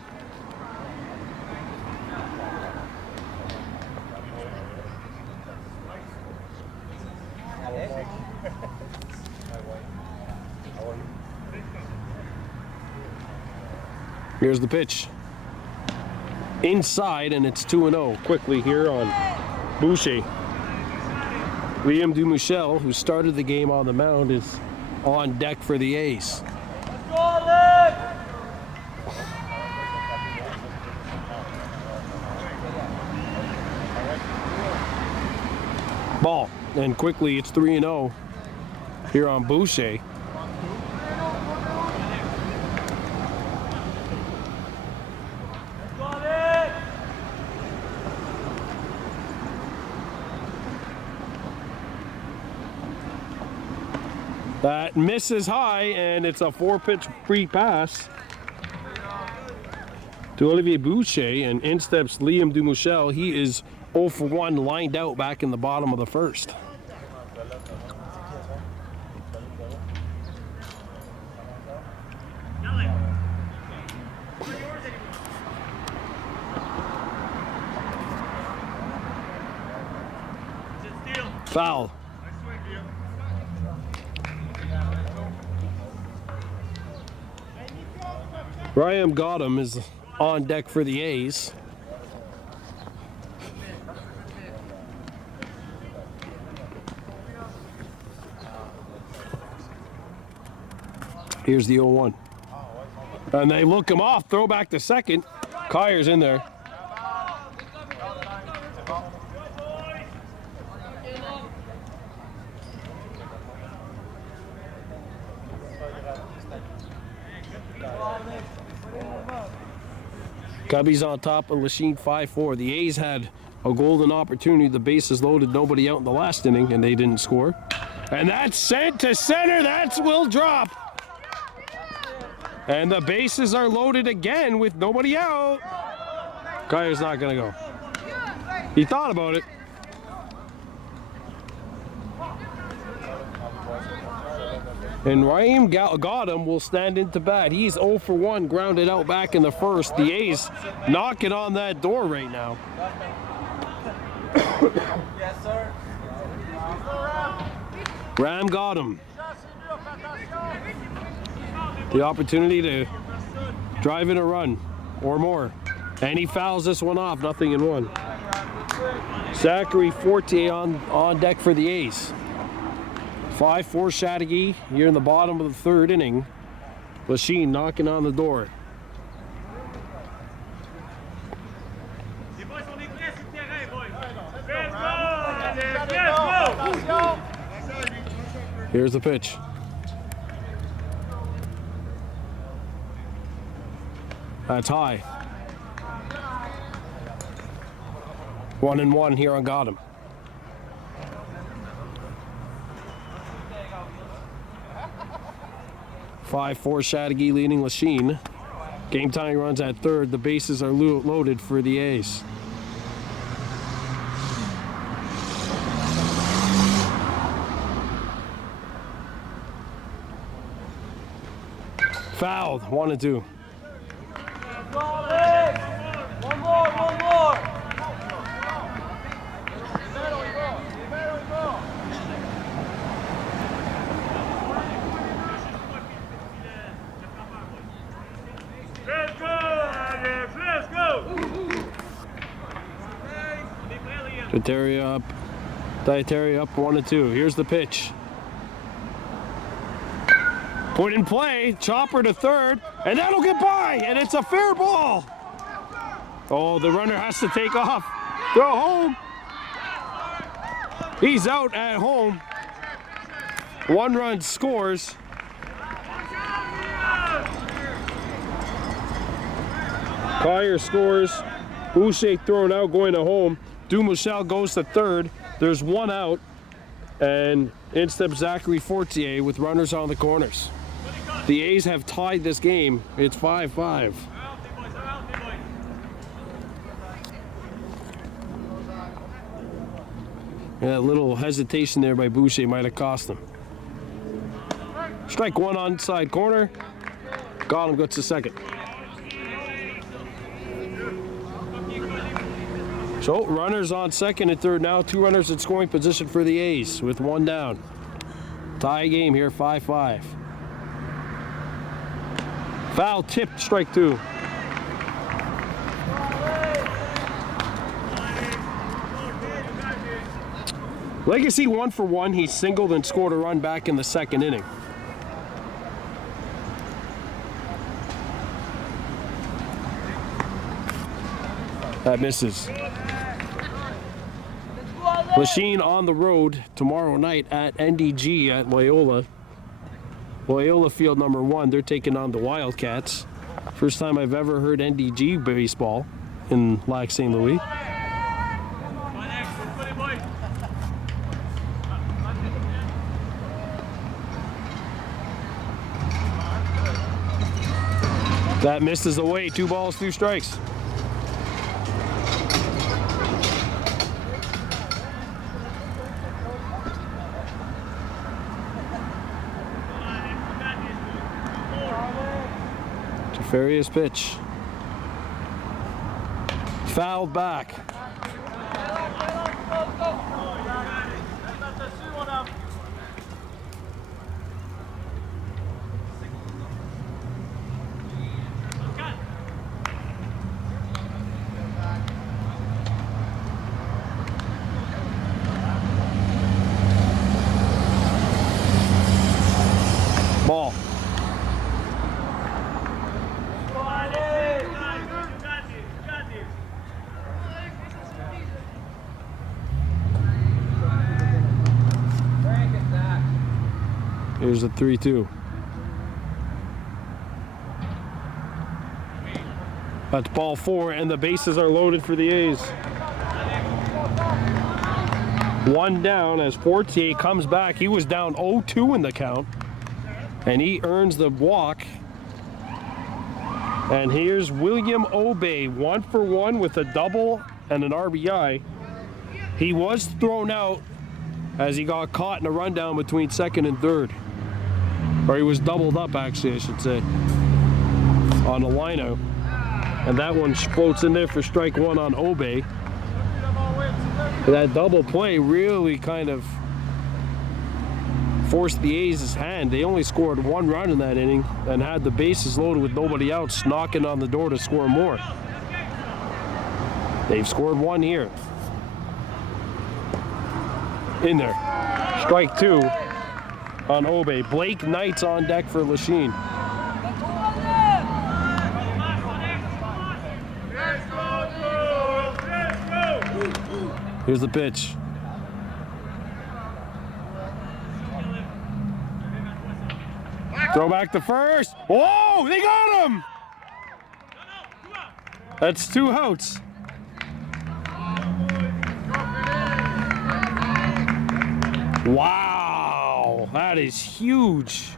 Here's the pitch. Inside, and it's 2-0 quickly here on Boucher. Liam Dumichel, who started the game on the mound, is on deck for the A's. Ball, and quickly it's 3-0 here on Boucher. That misses high, and it's a 4-pitch free pass to Olivier Boucher, and in steps Liam Dumichel. He is 0 for 1, lined out back in the bottom of the first. Foul. Ryan Gotham is on deck for the A's. Here's the 0-1. And they look him off. Throw back to second. Kyer's in there. Cubbies on top of Lachine 5-4. The A's had a golden opportunity. The bases loaded, nobody out in the last inning, and they didn't score. And that's sent to center. That will drop. And the bases are loaded again with nobody out. Kyer's not going to go. He thought about it. And Raheem Gotham will stand into bat. He's 0 for 1, grounded out back in the first. The A's knocking on that door right now. Yes, sir. Ram Gotham. The opportunity to drive in a run or more. And he fouls this one off, 0-1. Zachary Fortier on deck for the A's. 5-4 Chateauguay here in the bottom of the third inning. Lachine knocking on the door. Here's the pitch. That's high. 1-1 here on Gotham. 5-4 Chateauguay leading Lachine. Game tying runs at third. The bases are loaded for the A's. Fouled, 1-2. One more. Dietary up 1-2. Here's the pitch. Put in play, chopper to third, and that'll get by, and it's a fair ball. Oh, the runner has to take off. Throw home. He's out at home. 1 run scores. Collier scores. Boucher thrown out, going to home. Dumichel goes to third. There's 1 out, and in steps Zachary Fortier with runners on the corners. The A's have tied this game. It's 5-5. Yeah, a little hesitation there by Boucher might have cost him. Strike 1 on side corner. Got him, gets to second. So runners on second and third now. 2 runners in scoring position for the A's with 1 down. Tie game here, 5-5. Foul tipped, strike 2. Legacy 1 for 1. He singled and scored a run back in the 2nd inning. That misses. Lachine on the road tomorrow night at NDG at Loyola. Loyola Field number 1. They're taking on the Wildcats. First time I've ever heard NDG baseball in Lac St. Louis. That misses away. 2 balls, 2 strikes. Farias pitch. Fouled back. Ball. Here's the 3-2. That's ball 4, and the bases are loaded for the A's. 1 down as Fortier comes back. He was down 0-2 in the count, and he earns the walk. And here's William Obey, 1 for 1 with a double and an RBI. He was thrown out as he got caught in a rundown between 2nd and 3rd. Or he was doubled up, actually, I should say, on the lineout. And that one floats in there for strike 1 on Obey. That double play really kind of forced the A's' hand. They only scored 1 run in that inning and had the bases loaded with nobody else knocking on the door to score more. They've scored 1 here. In there. Strike 2 on Obey. Blake Knight's on deck for Lachine. Here's the pitch. Throw back to first. Whoa, they got him! That's 2 outs. Wow, that is huge.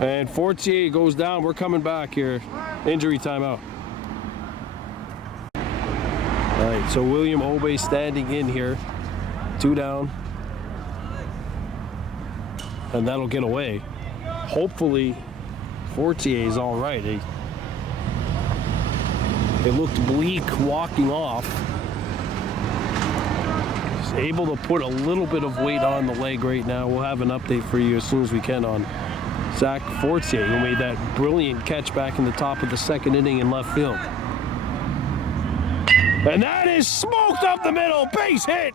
And Fortier goes down. We're coming back here. Injury timeout. All right, so William Obey standing in here. 2 down. And that'll get away. Hopefully Fortier is all right. It looked bleak walking off. He's able to put a little bit of weight on the leg right now. We'll have an update for you as soon as we can on Zach Fortier, who made that brilliant catch back in the top of the second inning in left field. And that is smoked up the middle, base hit.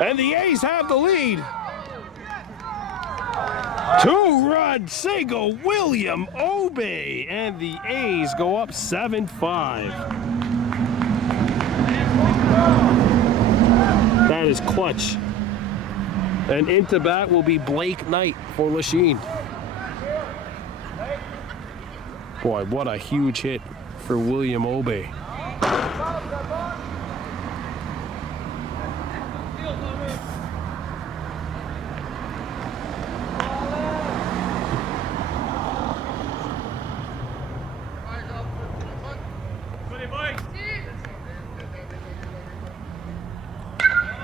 And the A's have the lead. 2-run single, William Obey, and the A's go up 7-5. That is clutch. And into bat will be Blake Knight for Lachine. Boy, what a huge hit for William Obey.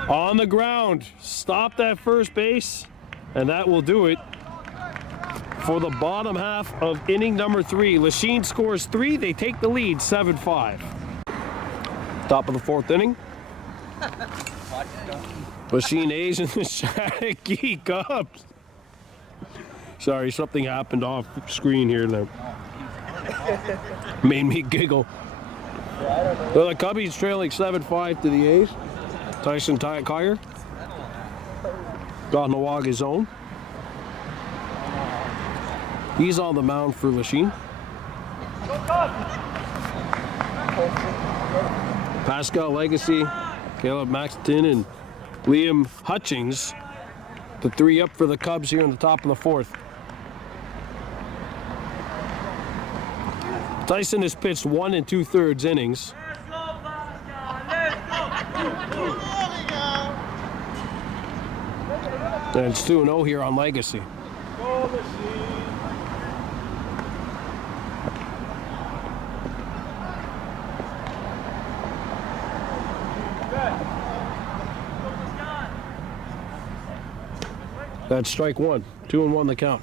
On the ground, stopped at first base, and that will do it for the bottom half of inning number 3. Lachine scores 3, they take the lead 7-5. Top of the 4th inning. Lachine A's and the Chateauguay Cubs. Sorry, something happened off screen here that made me giggle. So the Cubbies trailing 7-5 to the A's. Tyson Kyer got Nawaga's zone. He's on the mound for Lachine. Pascal Legacy, Caleb Maxton, and Liam Hutchings, the 3 up for the Cubs here in the top of the 4th. Tyson has pitched 1 2/3 innings. And it's 2-0 here on Legacy. That's strike 1. 2-1 the count.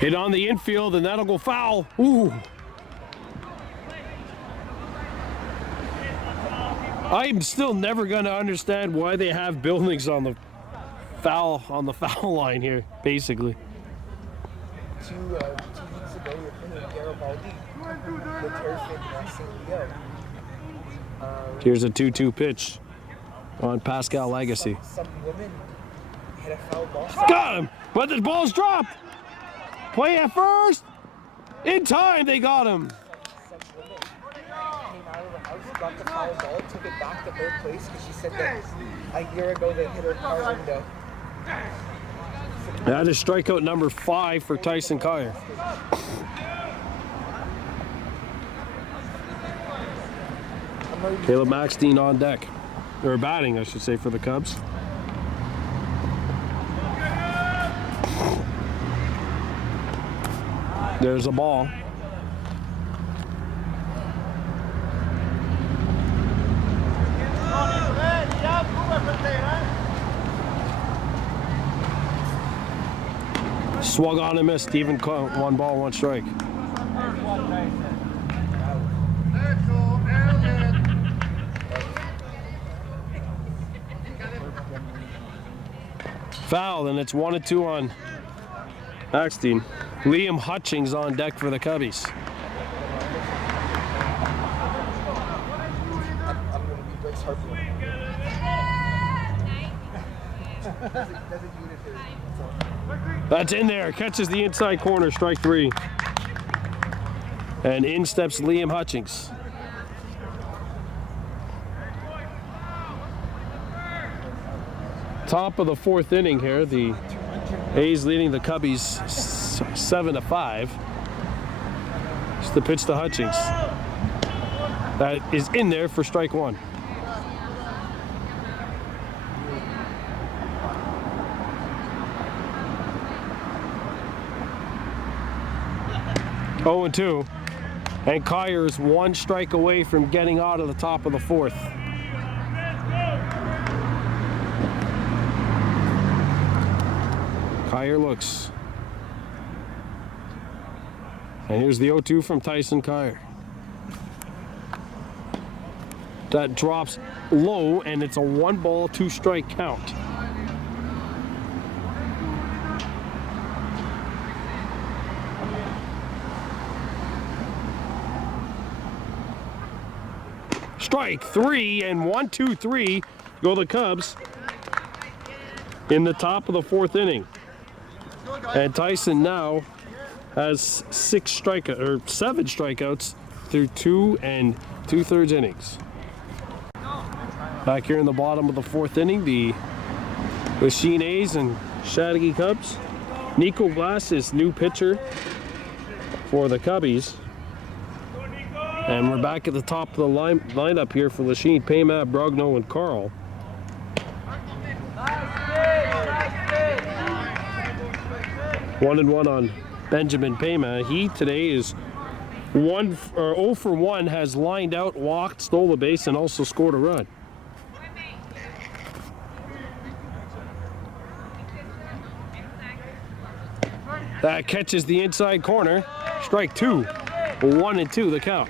Hit on the infield, and that'll go foul. Ooh. I'm still never going to understand why they have buildings on the foul line here, basically. 2 weeks ago, you're playing Garibaldi, the turf in St. Leo. Here's a 2-2 pitch on Pascal Legacy. Some woman hit a foul ball. Got him, but the ball's dropped. Play at first. In time, they got him. Some woman came out of the house, got the foul ball, took it back to her place because she said that a year ago they hit her car window. That is strikeout number 5 for Tyson Kyer. Caleb Maxton on deck, or batting, I should say, for the Cubs. There's a ball. Swung on and missed. Even 1 ball, 1 strike. Foul, and it's 1-2 on Maxton. Liam Hutchings on deck for the Cubbies. I'm going to be Bryce Harper. That's in there. Catches the inside corner. Strike 3. And in steps Liam Hutchings. Top of the 4th inning here. The A's leading the Cubbies 7-5. It's the pitch to Hutchings. That is in there for strike 1. 0-2. And Kyer is 1 strike away from getting out of the top of the 4th. Kyer looks. And here's the 0-2 from Tyson Kyer. That drops low, and it's a 1-ball, 2-strike count. Strike 3, and 1-2-3 go the Cubs in the top of the 4th inning. And Tyson now has 7 strikeouts through 2 2/3 innings. Back here in the bottom of the 4th inning, the Lachine A's and Chateauguay Cubs. Nico Glass is new pitcher for the Cubbies. And we're back at the top of the lineup here for Lachine, Paymat, Brogno, and Carl. 1-1 on Benjamin Paymat. He today is 0 for 1, has lined out, walked, stole a base, and also scored a run. That catches the inside corner. Strike 2. 1-2 the count.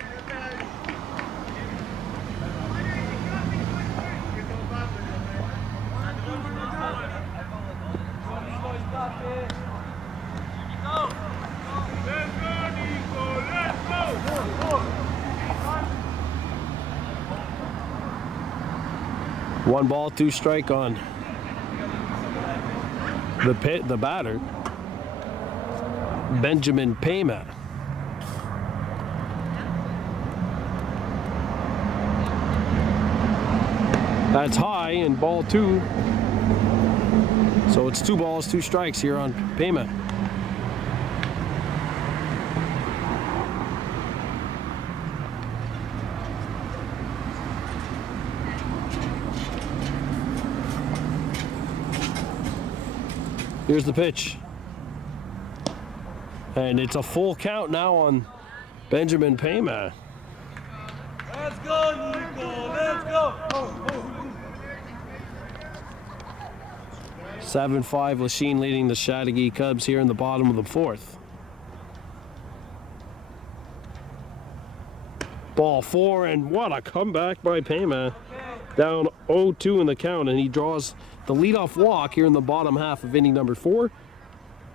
One ball, 2 strike on the batter, Benjamin Paymat. That's high and ball 2. So it's 2 balls, 2 strikes here on Paymat. Here's the pitch. And it's a full count now on Benjamin Paymat. Let's go, Nico. Let's go. 7-5 Lachine leading the Chateauguay Cubs here in the bottom of the 4th. Ball 4, and what a comeback by Paymat. Down 0-2 in the count, and he draws the leadoff walk here in the bottom half of inning number 4.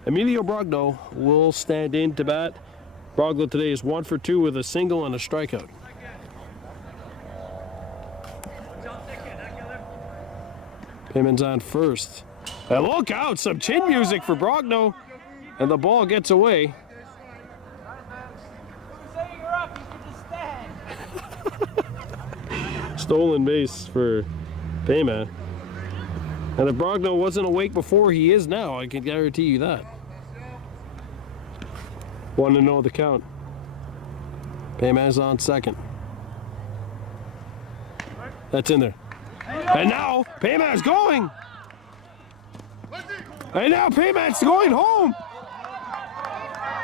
Emilio Brogno will stand in to bat. Brogno today is 1 for 2 with a single and a strikeout. Payman's on first. And look out, some chin music for Brogno. And the ball gets away. Stolen base for Paymat. And if Brogno wasn't awake before, he is now. I can guarantee you that. 1-0 the count. Paymat's on second. That's in there. And now Paymat's going. And now Paymat's going home.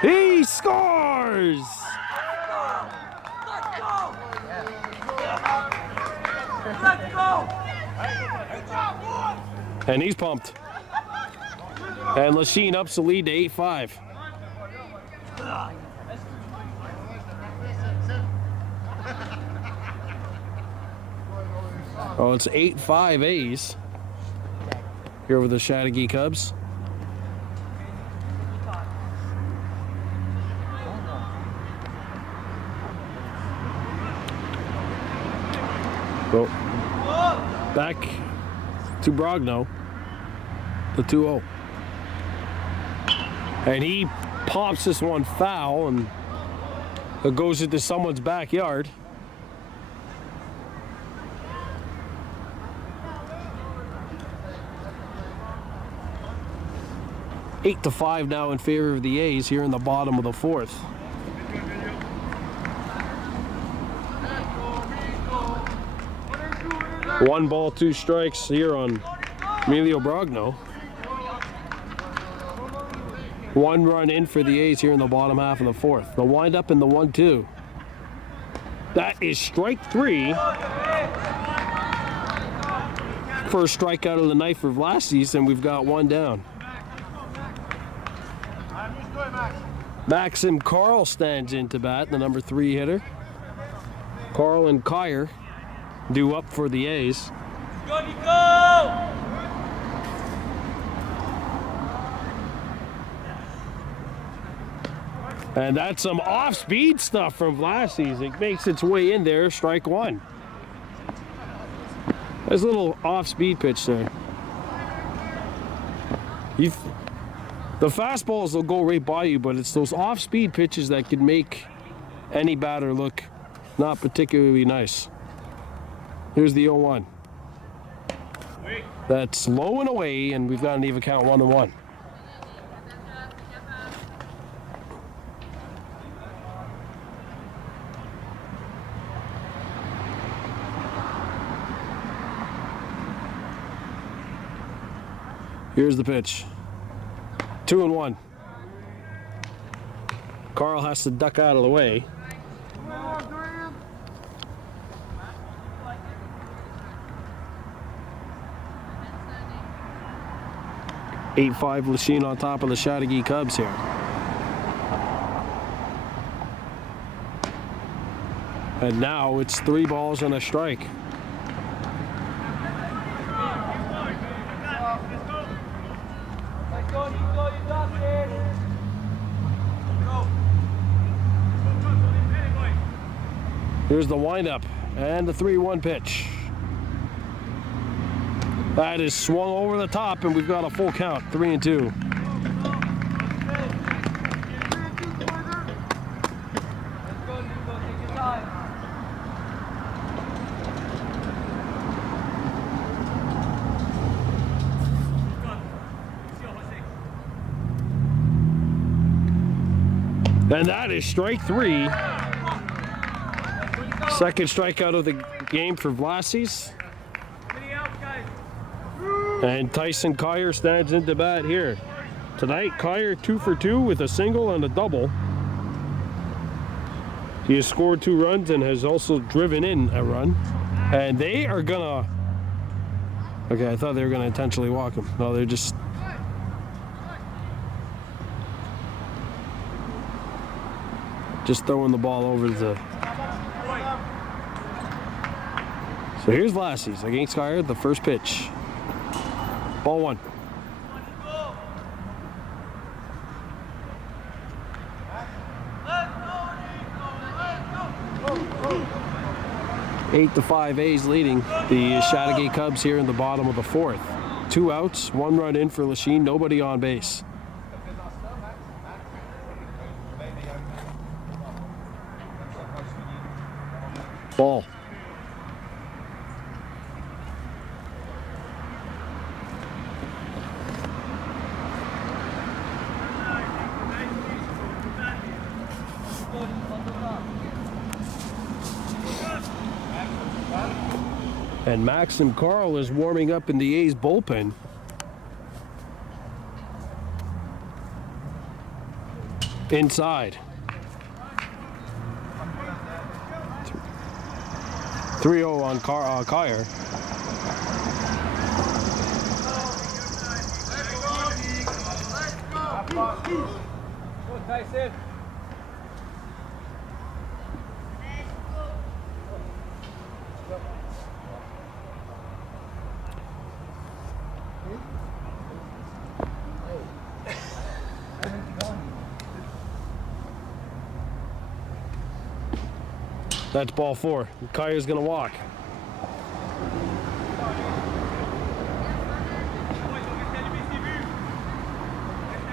He scores. Let's go. And he's pumped. And Lachine ups the lead to 8-5. Oh, it's 8-5 A's here with the Chateauguay Cubs. So, back to Brogno, the 2-0. And he pops this one foul, and it goes into someone's backyard. Eight to 5 now in favor of the A's here in the bottom of the 4th. One ball, 2 strikes here on Emilio Brogno. One run in for the A's here in the bottom half of the fourth. The windup in the 1-2. That is strike 3. First strikeout of the night for Vlasic, and we've got one down. Maxim Carl stands in to bat, the number 3 hitter. Carl and Kyer due up for the A's. And that's some off-speed stuff from Vlasic. It makes its way in there, strike 1. There's a little off-speed pitch there. The fastballs will go right by you, but it's those off-speed pitches that can make any batter look not particularly nice. Here's the 0-1. That's low and away, and we've got an even count 1-1. Here's the pitch. 2-1. Carl has to duck out of the way. (8-5) Lachine on top of the Chateauguay Cubs here. And now it's 3 balls and a strike. Here's the windup and the 3-1 pitch. That is swung over the top, and we've got a full count, 3-2. And that is strike 3. Second strikeout of the game for Vlasic. And Tyson Kyer stands into bat here. Tonight, Kyer 2 for 2 with a single and a double. He has scored 2 runs and has also driven in a run. And they are gonna... Okay, I thought they were gonna intentionally walk him. No, they're just... throwing the ball over the... So here's Vlasic against Kyer, the first pitch. Ball 1. Eight to 5 A's leading the Chateauguay Cubs here in the bottom of the fourth. 2 outs, 1 run in for Lachine, nobody on base. Ball. And Maxim Carl is warming up in the A's bullpen. Inside. 3-0 on Kyer. Tyson. That's ball 4. Kyer's gonna walk.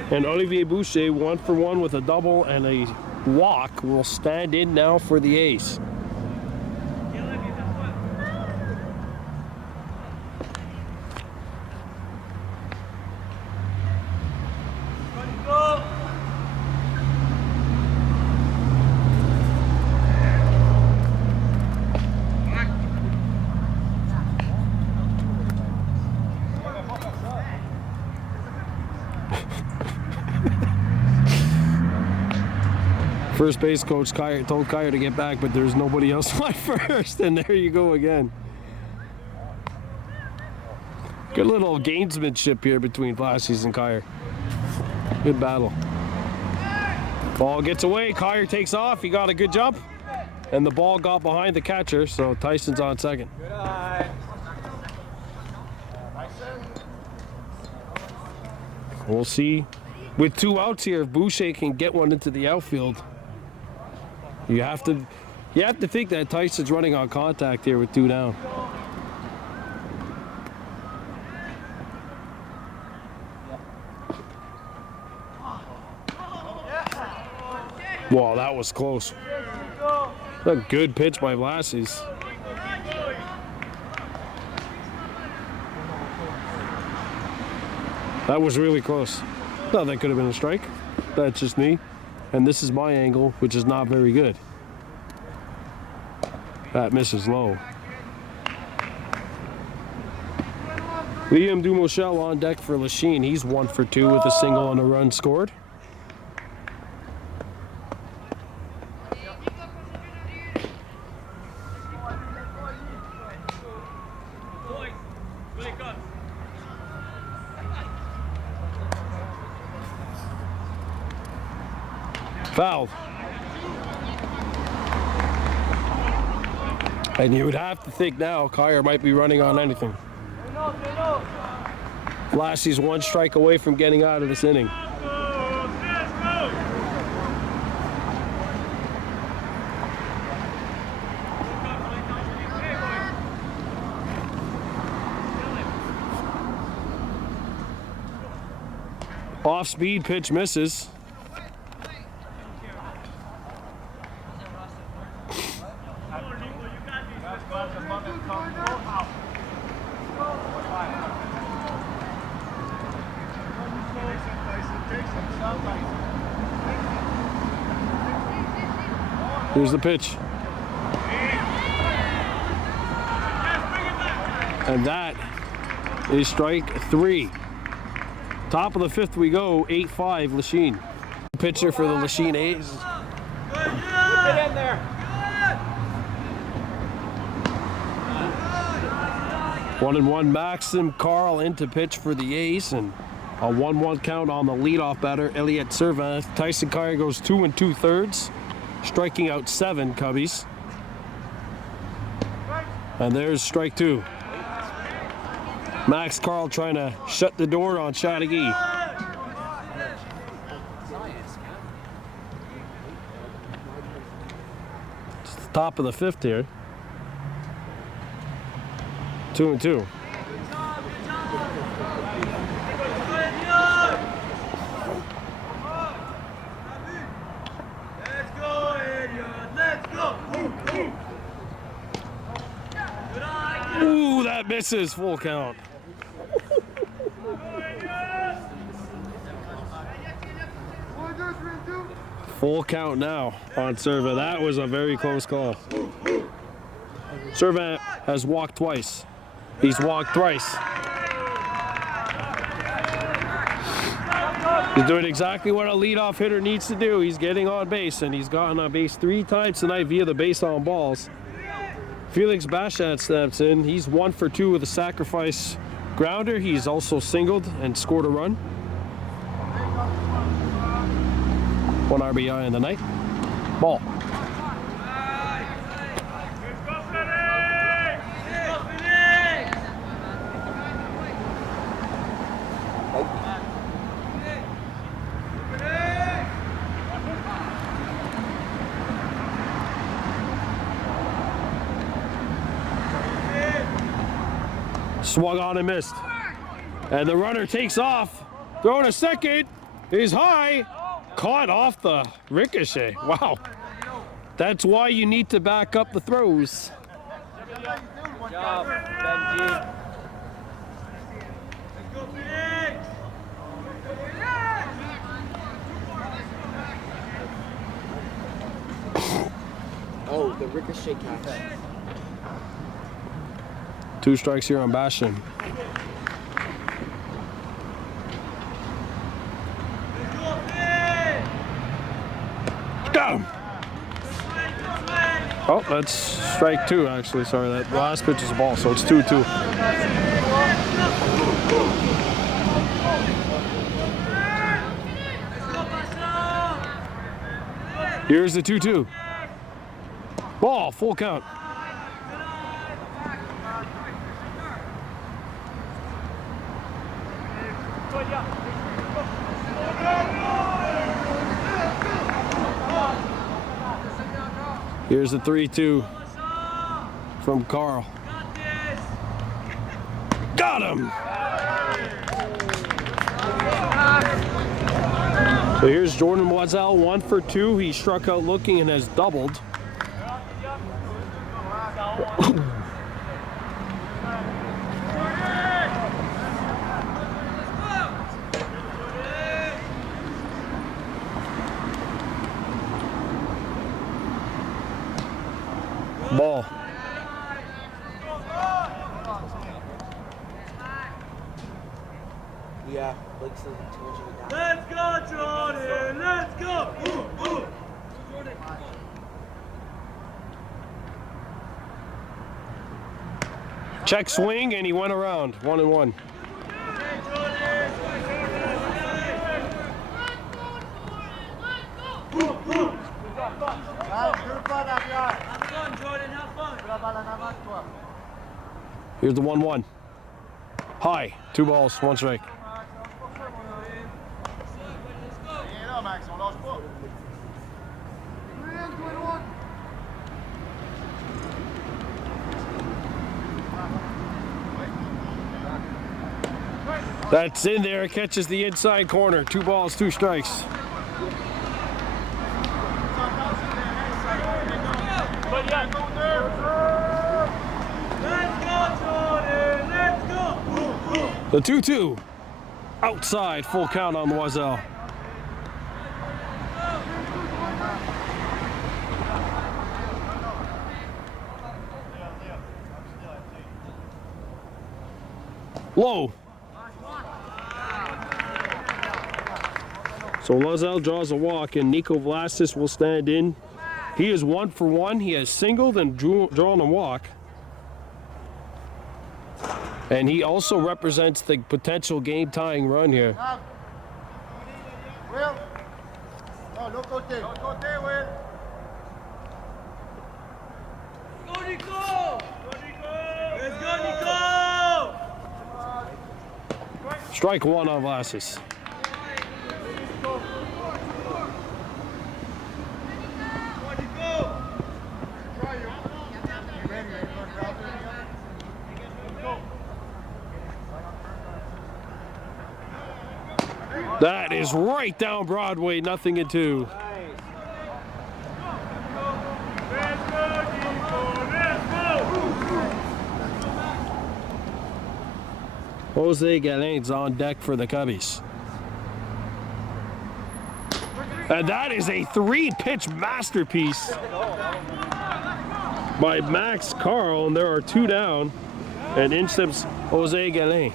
And Olivier Boucher, 1 for 1 with a double and a walk, will stand in now for the A's. First base coach told Kyer to get back, but there's nobody else on first, and there you go again. Good little gamesmanship here between Vlasies and Kyer. Good battle. Ball gets away, Kyer takes off, he got a good jump, and the ball got behind the catcher, so Tyson's on second. Good eye. We'll see. With 2 outs here, if Boucher can get one into the outfield, you have to think that Tyson's running on contact here with 2 down. Wow, that was close. A good pitch by Vlasies. That was really close. No, that could have been a strike. That's just me. And this is my angle, which is not very good. That misses low. Liam Dumochel on deck for Lachine. He's 1 for 2 with a single and a run scored. Fouled. And you would have to think now Kyer might be running on anything. Vlasies 1 strike away from getting out of this inning. Off-speed pitch misses. Here's the pitch. And that is strike 3. Top of the 5th we go, 8-5 Lachine. Pitcher for the Lachine A's. Get in there. 1-1 Maxim Carl into pitch for the A's, and a 1-1 count on the leadoff batter, Elliot Servan. Tyson Kyer goes 2 2/3, striking out 7 Cubbies. And there's strike 2. Max Carl trying to shut the door on Chateauguay. It's the top of the 5th here. 2-2. Ooh, that misses. Full count. Full count now on Serva. That was a very close call. Serva has walked twice. He's walked thrice. He's doing exactly what a leadoff hitter needs to do. He's getting on base, and he's gotten on base 3 times tonight via the base on balls. Felix Bachat steps in. He's 1 for 2 with a sacrifice grounder. He's also singled and scored a run. 1 RBI in the night. Ball. Swung on and missed. And the runner takes off. Throwing a second is high. Caught off the ricochet. Wow. That's why you need to back up the throws. Good job, Benji. Oh, the ricochet catch. 2 strikes here on Bastion. Got him. Oh, that's strike 2, actually. Sorry, that last pitch is a ball, so it's 2-2. Here's the 2-2. Ball, full count. Here's the 3-2 from Carl. Got him! So here's Jordan Loisel, 1 for 2. He struck out looking and has doubled. Ball. Yeah, Blake said he told you that. Let's go, Jordan! Let's go! Check swing, and he went around. 1-1. Here's the 1-1. High. 2 balls, 1 strike. That's in there. It catches the inside corner. 2 balls, 2 strikes. The 2-2. Outside, full count on Loisel. Low. So Loisel draws a walk, and Nico Vlastis will stand in. He is 1 for 1. He has singled and drawn a walk. And he also represents the potential game-tying run here. Will. No, look côté. L'autre côté, Will. Go, Nico! Let's go, Nico! Strike 1 on Vlastis. That is right down Broadway, 0-2. Jose Galen's on deck for the Cubbies. And that is a 3-pitch masterpiece by Max Carl, and there are 2 down, and in steps Jose Galen.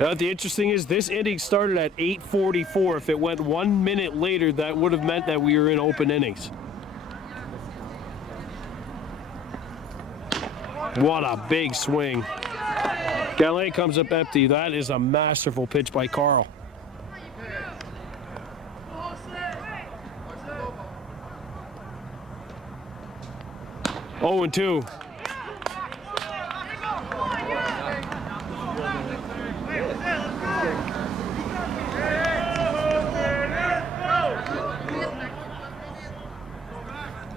Now, the interesting is this inning started at 8:44. If it went 1 minute later, that would have meant that we were in open innings. What a big swing. Galen comes up empty. That is a masterful pitch by Carl. Oh, and 2.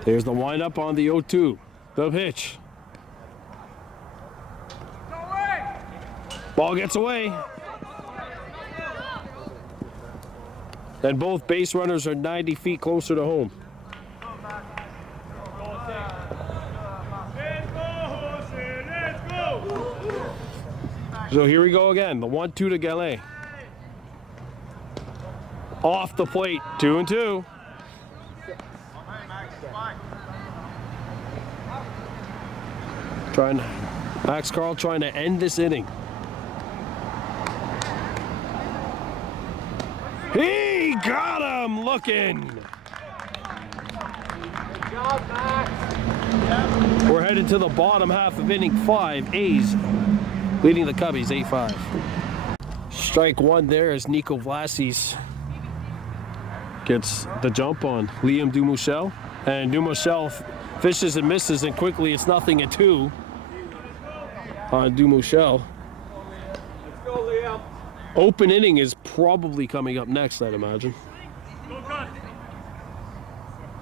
There's the windup on the 0-2. The pitch. Ball gets away. And both base runners are 90 feet closer to home. So here we go again. The 1-2 to Galen. Off the plate. 2-2. Max Carl trying to end this inning. He got him looking. We're headed to the bottom half of inning 5. A's leading the Cubbies 8-5. Strike one there as Nico Vlasi's gets the jump on Liam Dumichel. And Dumichel fishes and misses, and quickly it's 0-2 on Dumichel. Open inning is probably coming up next, I'd imagine.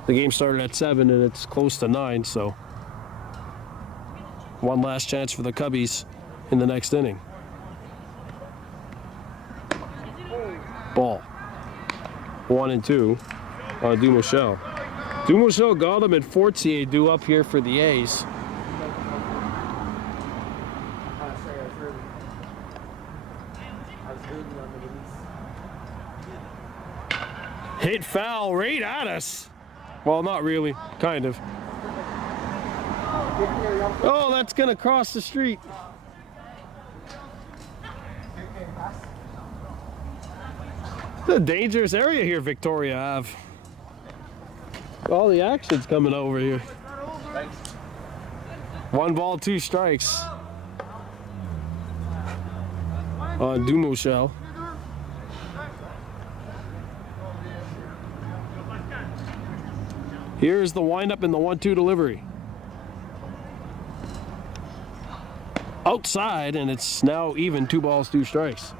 The game started at 7 and it's close to 9, so one last chance for the Cubbies in the next inning. Ball. 1-2 on Dumichel. Dumichel got him, and Fortier due up here for the A's. Hit foul right at us. Well, not really, kind of. Oh, that's gonna cross the street. It's a dangerous area here, Victoria Ave. All the action's coming over here. 1 ball, 2 strikes on Dumichel. Here's the windup and the 1-2 delivery. Outside, and it's now even 2 balls, 2 strikes.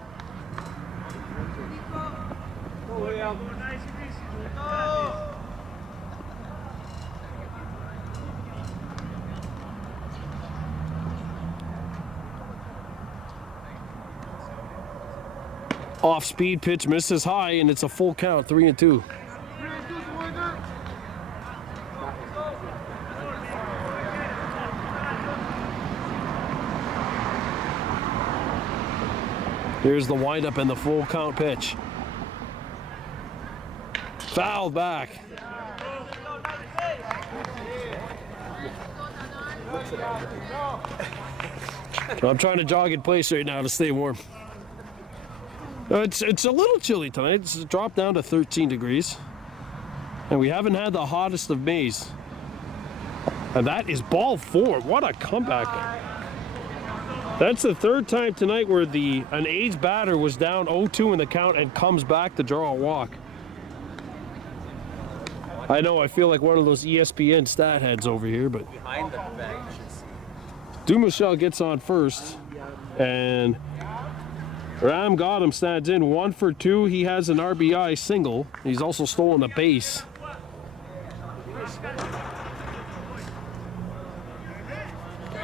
Off-speed pitch misses high, and it's a full count, 3-2. Here's the windup and the full count pitch. Fouled back. I'm trying to jog in place right now to stay warm. It's a little chilly tonight. It's dropped down to 13 degrees. And we haven't had the hottest of Mays. And that is ball 4. What a comeback. That's the 3rd time tonight where an A's batter was down 0-2 in the count and comes back to draw a walk. I know, I feel like one of those ESPN stat heads over here, but Behind the bag, you should see. Dumichel gets on first, and Ram got him, stands in 1 for 2. He has an RBI single. He's also stolen a base.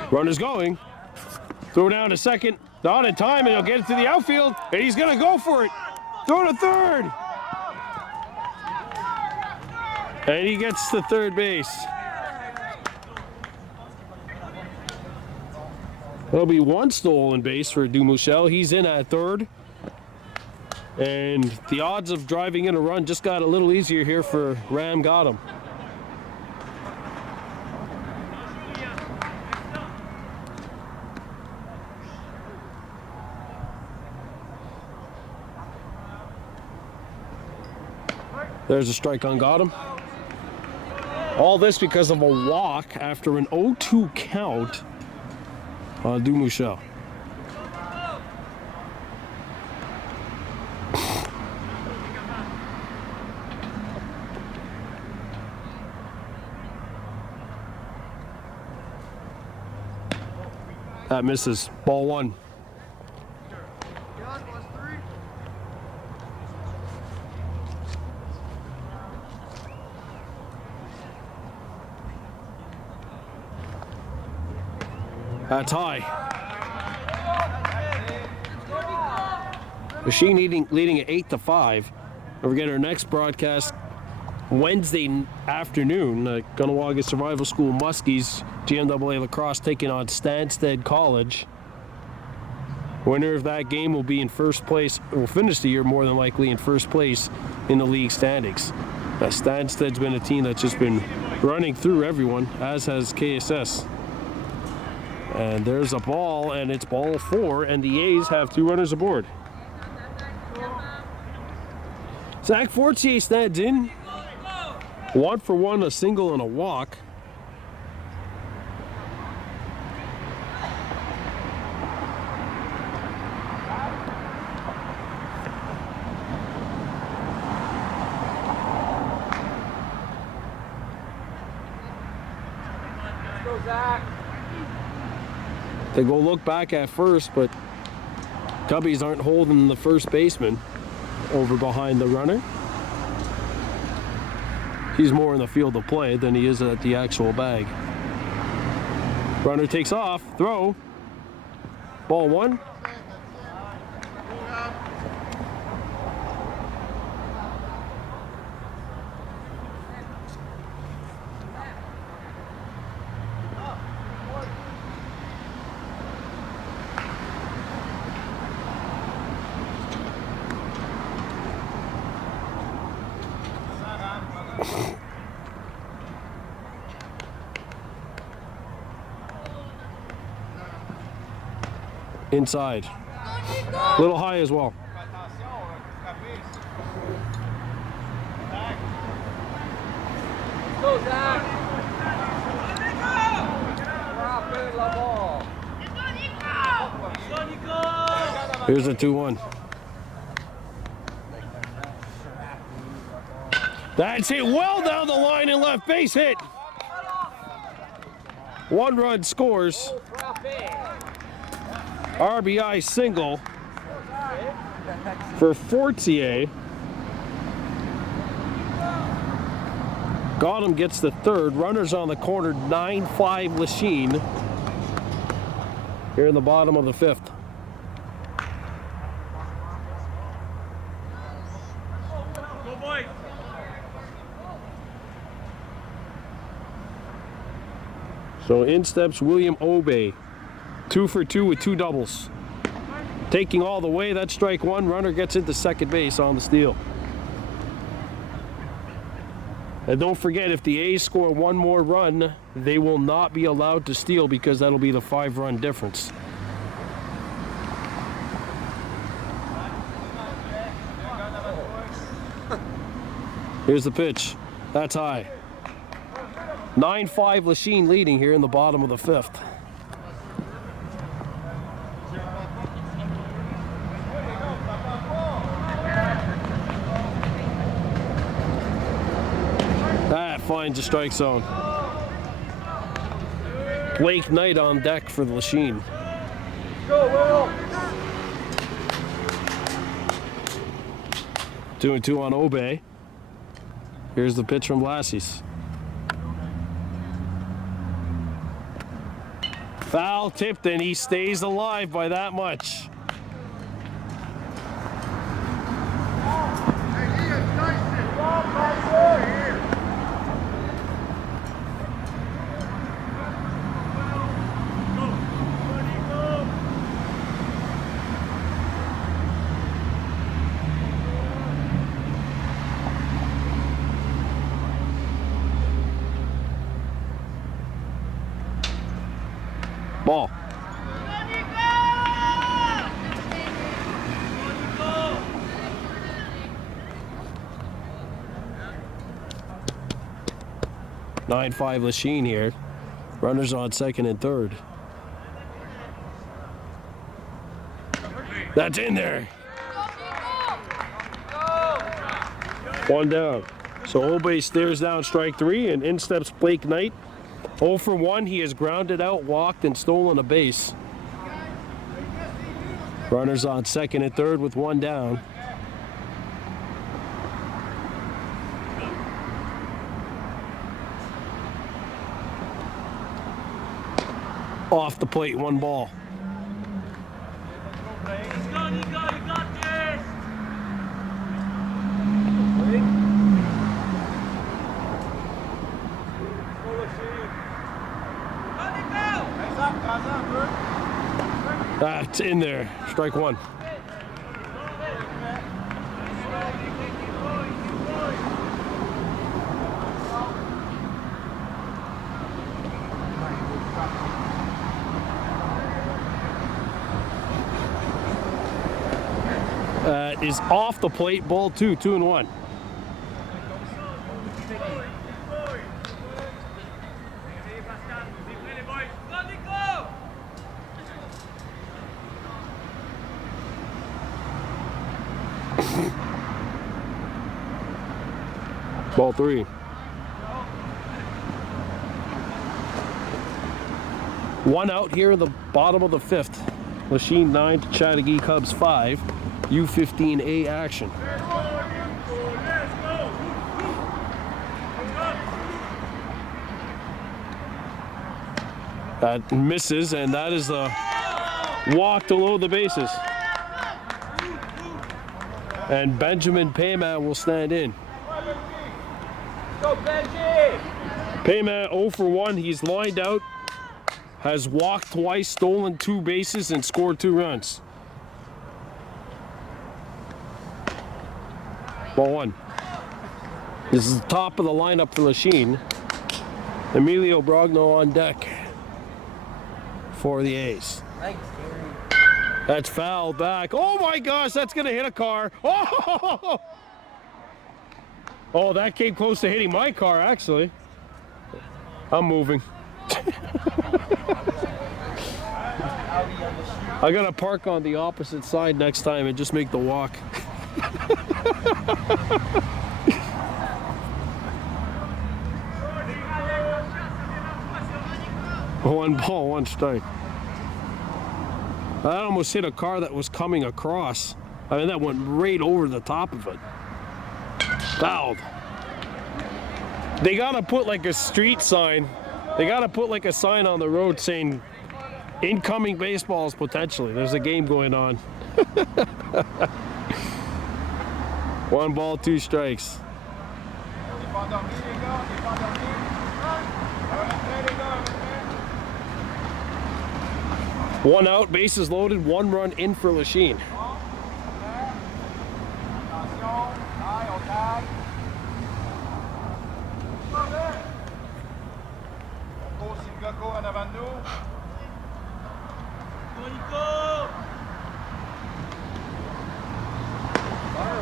Runner's going. Throw down to second. Not in time, and he'll get it to the outfield, and he's going to go for it. Throw to third. And he gets to third base. There'll be 1 stolen base for Dumichel. He's in at third. And the odds of driving in a run just got a little easier here for Ram Gotham. There's a strike on Gotham. All this because of a walk after an 0-2 count on Dumichel. That misses. Ball 1. That's high. Lachine leading at 8-5. We're getting our next broadcast Wednesday afternoon. Gunawaga Survival School Muskies GMAA lacrosse taking on Stansted College. Winner of that game will be in first place. Will finish the year more than likely in first place in the league standings. Stansted's been a team that's just been running through everyone, as has KSS. And there's a ball, and it's ball 4, and the A's have 2 runners aboard. Zach Fortier stands in. 1 for 1, a single and a walk. They go look back at first, but Cubbies aren't holding the first baseman over behind the runner. He's more in the field of play than he is at the actual bag. Runner takes off, throw. Ball 1. Inside. A little high as well. Go, Zach. Drop la ball. Here's a 2-1. That's hit well down the line and left base hit. 1 run scores. RBI single for Fortier. Gotham gets the third. Runners on the corner, 9-5 Lachine. Here in the bottom of the 5th. So in steps William Obey. 2 for 2 with 2 doubles. Taking all the way, that's strike 1. Runner gets into second base on the steal. And don't forget, if the A's score 1 more run, they will not be allowed to steal because that'll be the 5-run difference. Here's the pitch. That's high. 9-5 Lachine leading here in the bottom of the 5th. That finds a strike zone. Blake Knight on deck for the Lachine. Go, Will. 2-2 on Obey. Here's the pitch from Lassie's. Foul tipped, and he stays alive by that much. Ball. 9-5 Lachine here. Runners on second and third. That's in there. 1 down. So Obey stares down strike 3, and in steps Blake Knight. 0 for 1, he has grounded out, walked, and stolen a base. Runners on second and third with 1 down. Off the plate, 1 ball. That's in there. Strike 1. Is off the plate. Ball 2, 2-1. Ball 3. One out here in the bottom of the 5th. Lachine 9 to Chateauguay Cubs 5. U15A action. That misses, and that is a walk to load the bases. And Benjamin Payman will stand in. Go, Benji! Payman 0 for 1. He's lined out, has walked twice, stolen 2 bases, and scored 2 runs. Ball 1. This is the top of the lineup for Lachine. Emilio Brogno on deck for the A's. That's fouled back. Oh my gosh, that's gonna hit a car. Oh, oh, that came close to hitting my car, actually. I'm moving. I gotta park on the opposite side next time and just make the walk. One ball, 1 strike. I almost hit a car that was coming across. I mean, that went right over the top of it. Fouled. They gotta put like a street sign. They gotta put like a sign on the road saying incoming baseballs potentially. There's a game going on. 1 ball, 2 strikes. One out, bases loaded, 1 run in for Lachine.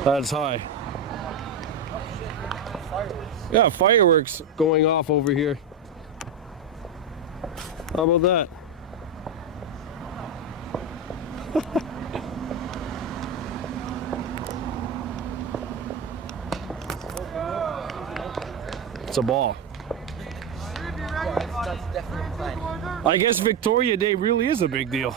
That's high. Yeah, fireworks going off over here. How about that? It's a ball. I guess Victoria Day really is a big deal.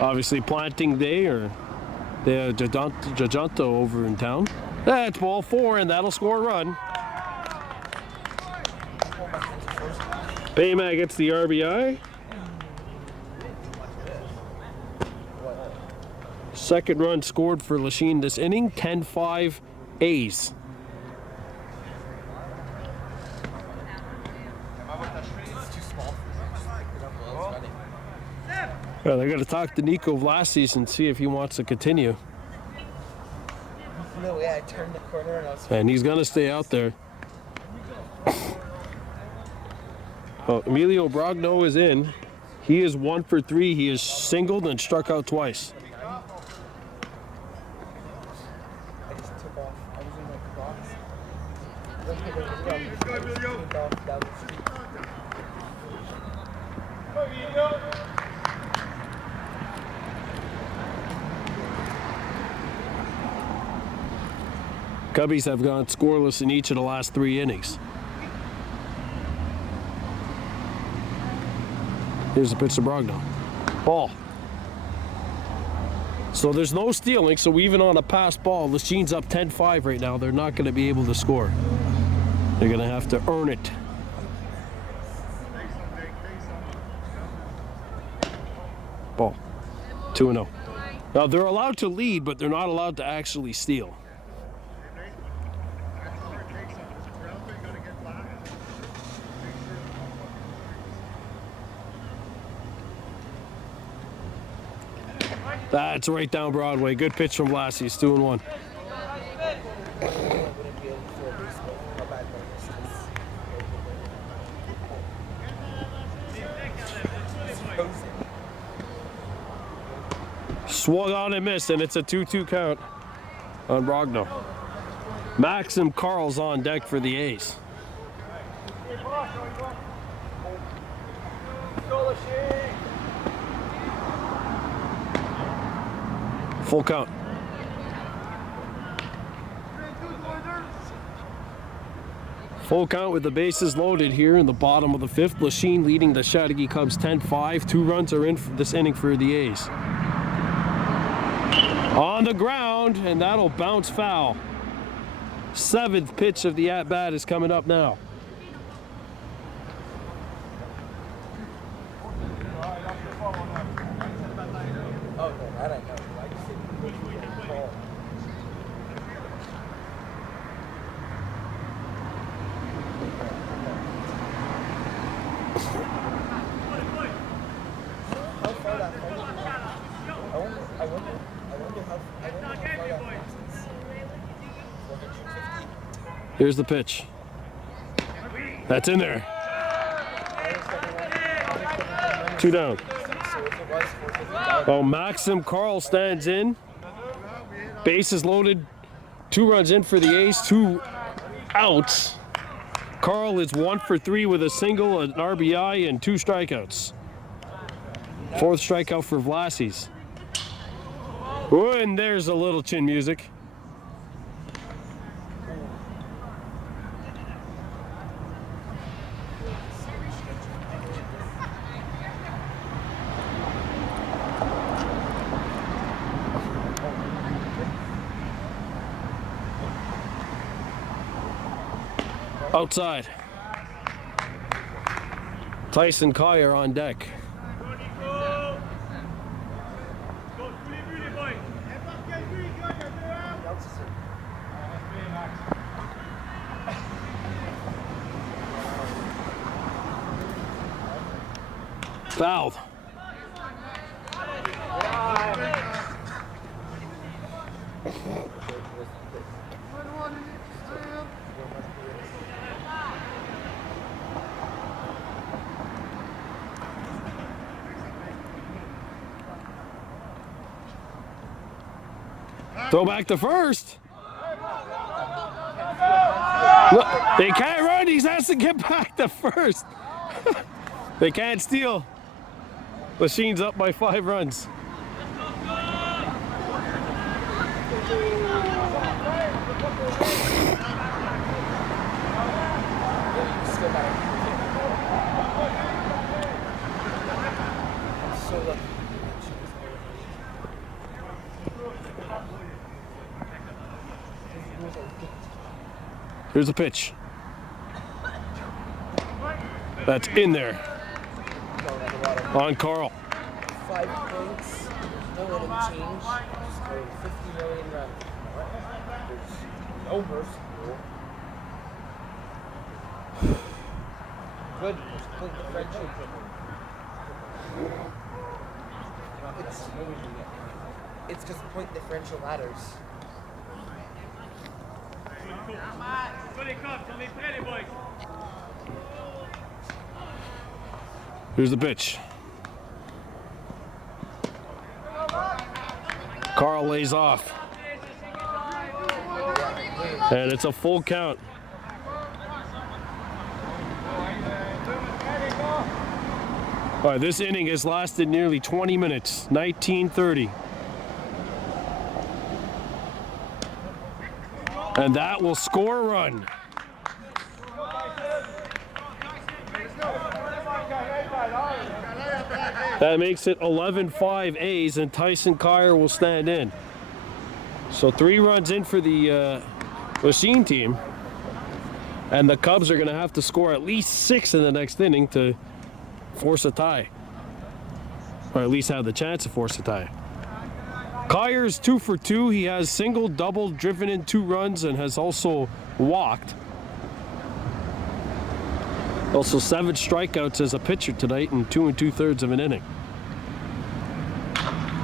Obviously planting day, or the Jajanto over in town. That's ball 4, and that'll score a run. Payman gets the RBI. Second run scored for Lachine this inning, 10-5 A's. Well, they're going to talk to Nico Vlasic and see if he wants to continue. No way, I turned the corner and I was... And he's going to stay out there. Well, Emilio Brogno is in. He is 1 for 3. He is singled and struck out twice. I just took off. I was in my box. Cubbies have gone scoreless in each of the last 3 innings. Here's the pitch to Brogno. Ball. So there's no stealing, so even on a pass ball, Lachine's up 10-5 right now. They're not going to be able to score. They're going to have to earn it. Ball. 2-0. Now they're allowed to lead, but they're not allowed to actually steal. That's right down Broadway. Good pitch from Vlasic. 2-1. Swung on and missed, and it's a 2-2 count on Brogno. Maxim Carl's on deck for the A's. Full count. Full count with the bases loaded here in the bottom of the fifth. Lachine leading the Chateauguay Cubs 10-5. 2 runs are in for this inning for the A's. On the ground, and that'll bounce foul. 7th pitch of the at-bat is coming up now. Oh, no, that I know. I just didn't call. How far that phone is? I wonder how far that phone is. 450. Here's the pitch. That's in there. 2 down. So if it was 450, Oh, Maxim Carl stands in. Bases loaded. 2 runs in for the A's, 2 outs. Carl is 1 for 3 with a single, an RBI, and 2 strikeouts. 4th strikeout for Vlasi's. Oh, and there's a little chin music. Outside. Tyson Kyer on deck. Fouled. Throw back to first. Look, they can't run. He has to get back to first. They can't steal. Lachine's up by 5 runs. Here's the pitch. That's in there. On Carl. 5 points, no little change, just 50 million runs. There's no mercy rule. Good, there's point differential. It's just point differential matters. Here's the pitch. Carl lays off. And it's a full count. All right, this inning has lasted nearly 20 minutes, 19:30. And that will score a run. That makes it 11-5 A's, and Tyson Kyer will stand in. So 3 runs in for the Lachine team. And the Cubs are going to have to score at least 6 in the next inning to force a tie. Or at least have the chance to force a tie. Kyer's 2 for 2. He has single, double, driven in 2 runs, and has also walked. Also 7 strikeouts as a pitcher tonight in 2 2/3 of an inning.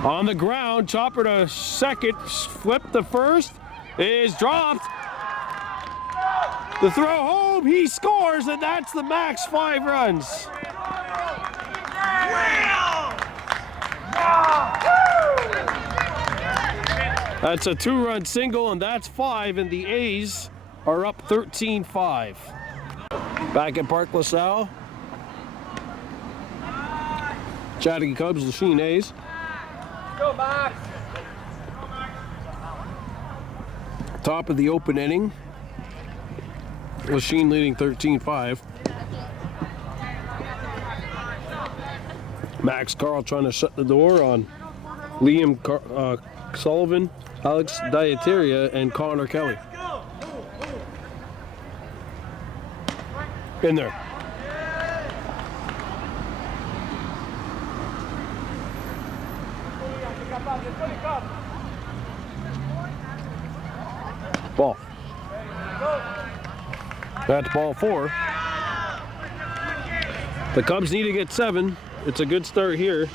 On the ground, chopper to second, flip to first, is dropped. The throw home, he scores, and that's the max 5 runs. That's a 2-run single, and that's 5, and the A's are up 13-5. Back at Park LaSalle. Chateauguay Cubs, Lachine A's. Go, Max. Top of the open inning. Lachine leading 13-5. Max Carl trying to shut the door on Liam Sullivan, Alex Diateria, and Connor Kelly. In there. Ball. That's ball 4. The Cubs need to get 7. It's a good start here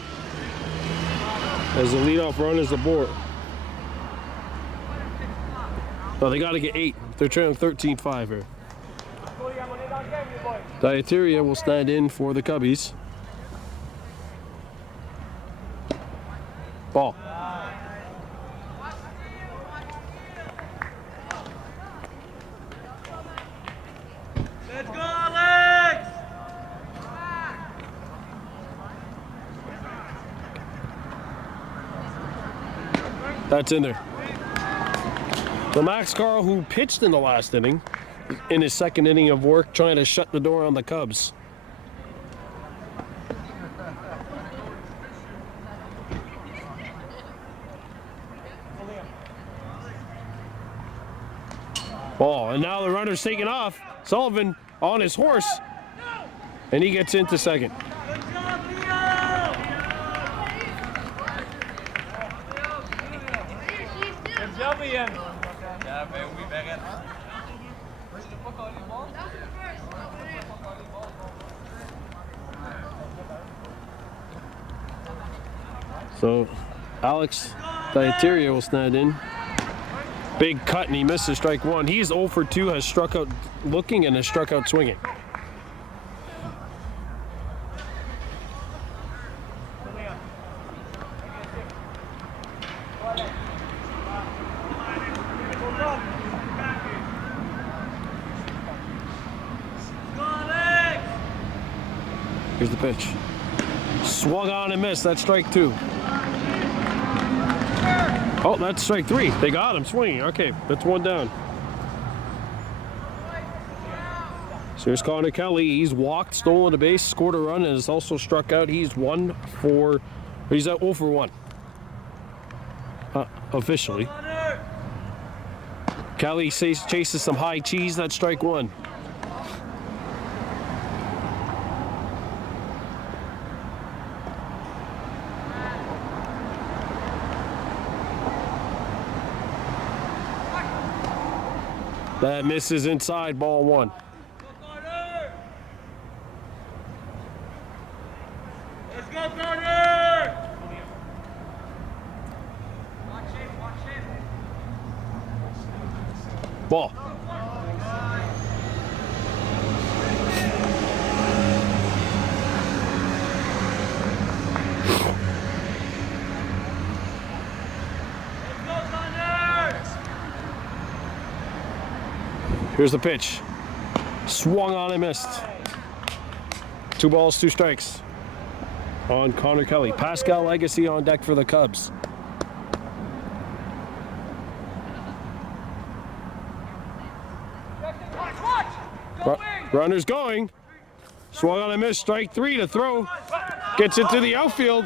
as the leadoff run is aboard. Oh, they got to get 8. They're trailing 13-5 here. Diateria will stand in for the Cubbies. Ball. Let's go, Alex! That's in there. The Max Carl, who pitched in the last inning, in his second inning of work, trying to shut the door on the Cubs. Ball, and now the runner's taking off. Sullivan on his horse, and he gets into second. Good job, Leo! Good job, Ian. Ja, ben je weg in. So Alex Diateria will stand in. Big cut, and he misses strike 1. He's 0 for 2, has struck out looking and has struck out swinging. Here's the pitch. Swung on and missed. That's strike 2. Oh, that's strike 3. They got him swinging. Okay, that's 1 down. So here's Connor Kelly. He's walked, stolen a base, scored a run, and has also struck out. He's at 0 for 1. Officially. Kelly chases some high cheese. That's strike 1. That misses inside, ball 1. Let's go, Carter! Watch it. Ball. Here's the pitch. Swung on and missed. 2 balls, 2 strikes on Connor Kelly. Pascal Legacy on deck for the Cubs. Runner's going. Swung on and missed. Strike 3 to throw. Gets it to the outfield.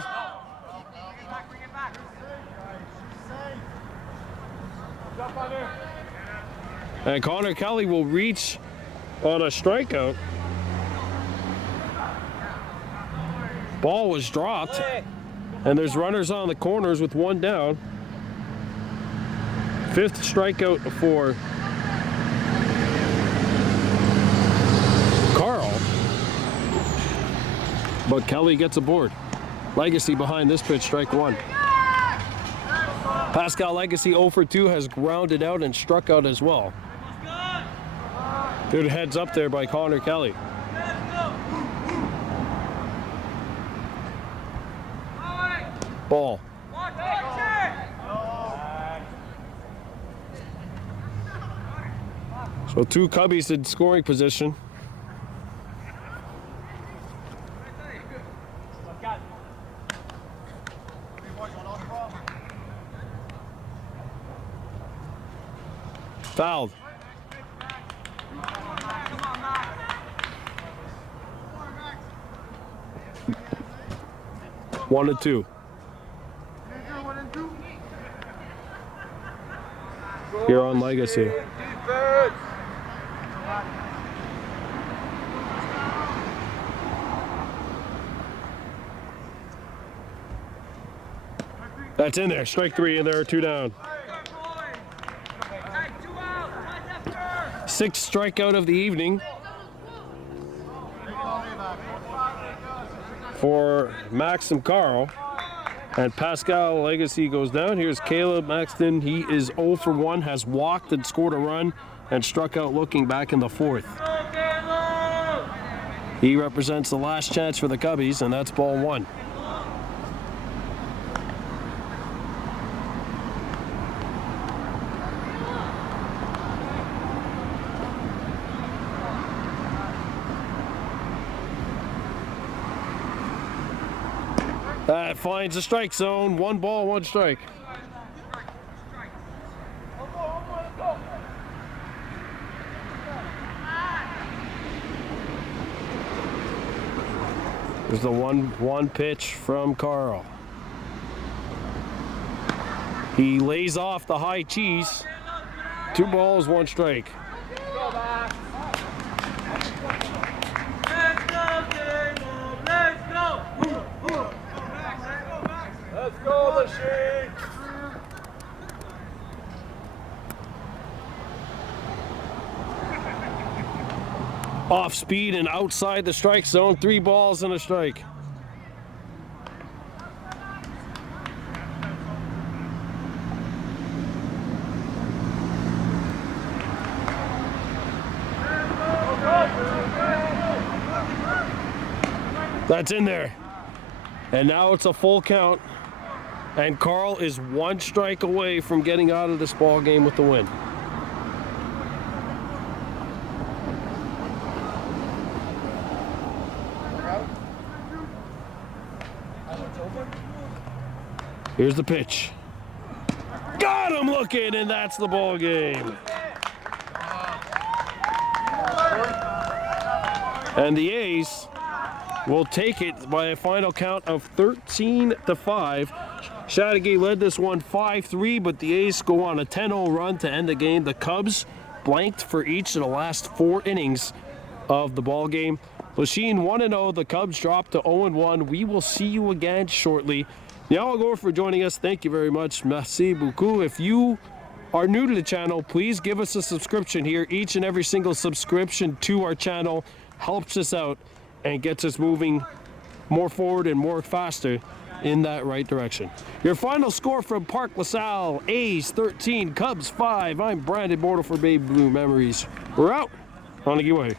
And Connor Kelly will reach on a strikeout. Ball was dropped, and there's runners on the corners with 1 down. 5th strikeout for Carl. But Kelly gets aboard. Legacy behind this pitch, strike 1. Pascal Legacy 0 for 2 has grounded out and struck out as well. Good heads up there by Connor Kelly. Ball. So 2 Cubbies in scoring position. Fouled. 1 and 2. Here on Legacy. Defense. That's in there. Strike 3 in there, 2 down. 6th strikeout of the evening for Maxim Carl. And Pascal Legacy goes down. Here's Caleb Maxton. He is 0 for 1, has walked and scored a run and struck out looking back in the 4th. He represents the last chance for the Cubbies, and that's ball 1. That finds the strike zone. 1 ball, 1 strike. There's the 1-1 pitch from Carl. He lays off the high cheese. 2 balls, 1 strike. Let's go, Lachine. Off speed and outside the strike zone. 3 balls and a strike. That's in there. And now it's a full count. And Carl is 1 strike away from getting out of this ball game with the win. Here's the pitch. Got him looking, and that's the ball game. And the A's will take it by a final count of 13-5. Chateauguay led this one 5-3, but the A's go on a 10-0 run to end the game. The Cubs blanked for each of the last 4 innings of the ball game. Lachine 1-0. The Cubs dropped to 0-1. We will see you again shortly. Now I'll go for joining us. Thank you very much. Merci beaucoup. If you are new to the channel, please give us a subscription here. Each and every single subscription to our channel helps us out and gets us moving more forward and more faster in that right direction. Your final score from Park LaSalle: A's 13, Cubs 5. I'm Brandon Bordeaux for Baby Blue Memories. We're out on the giveaway.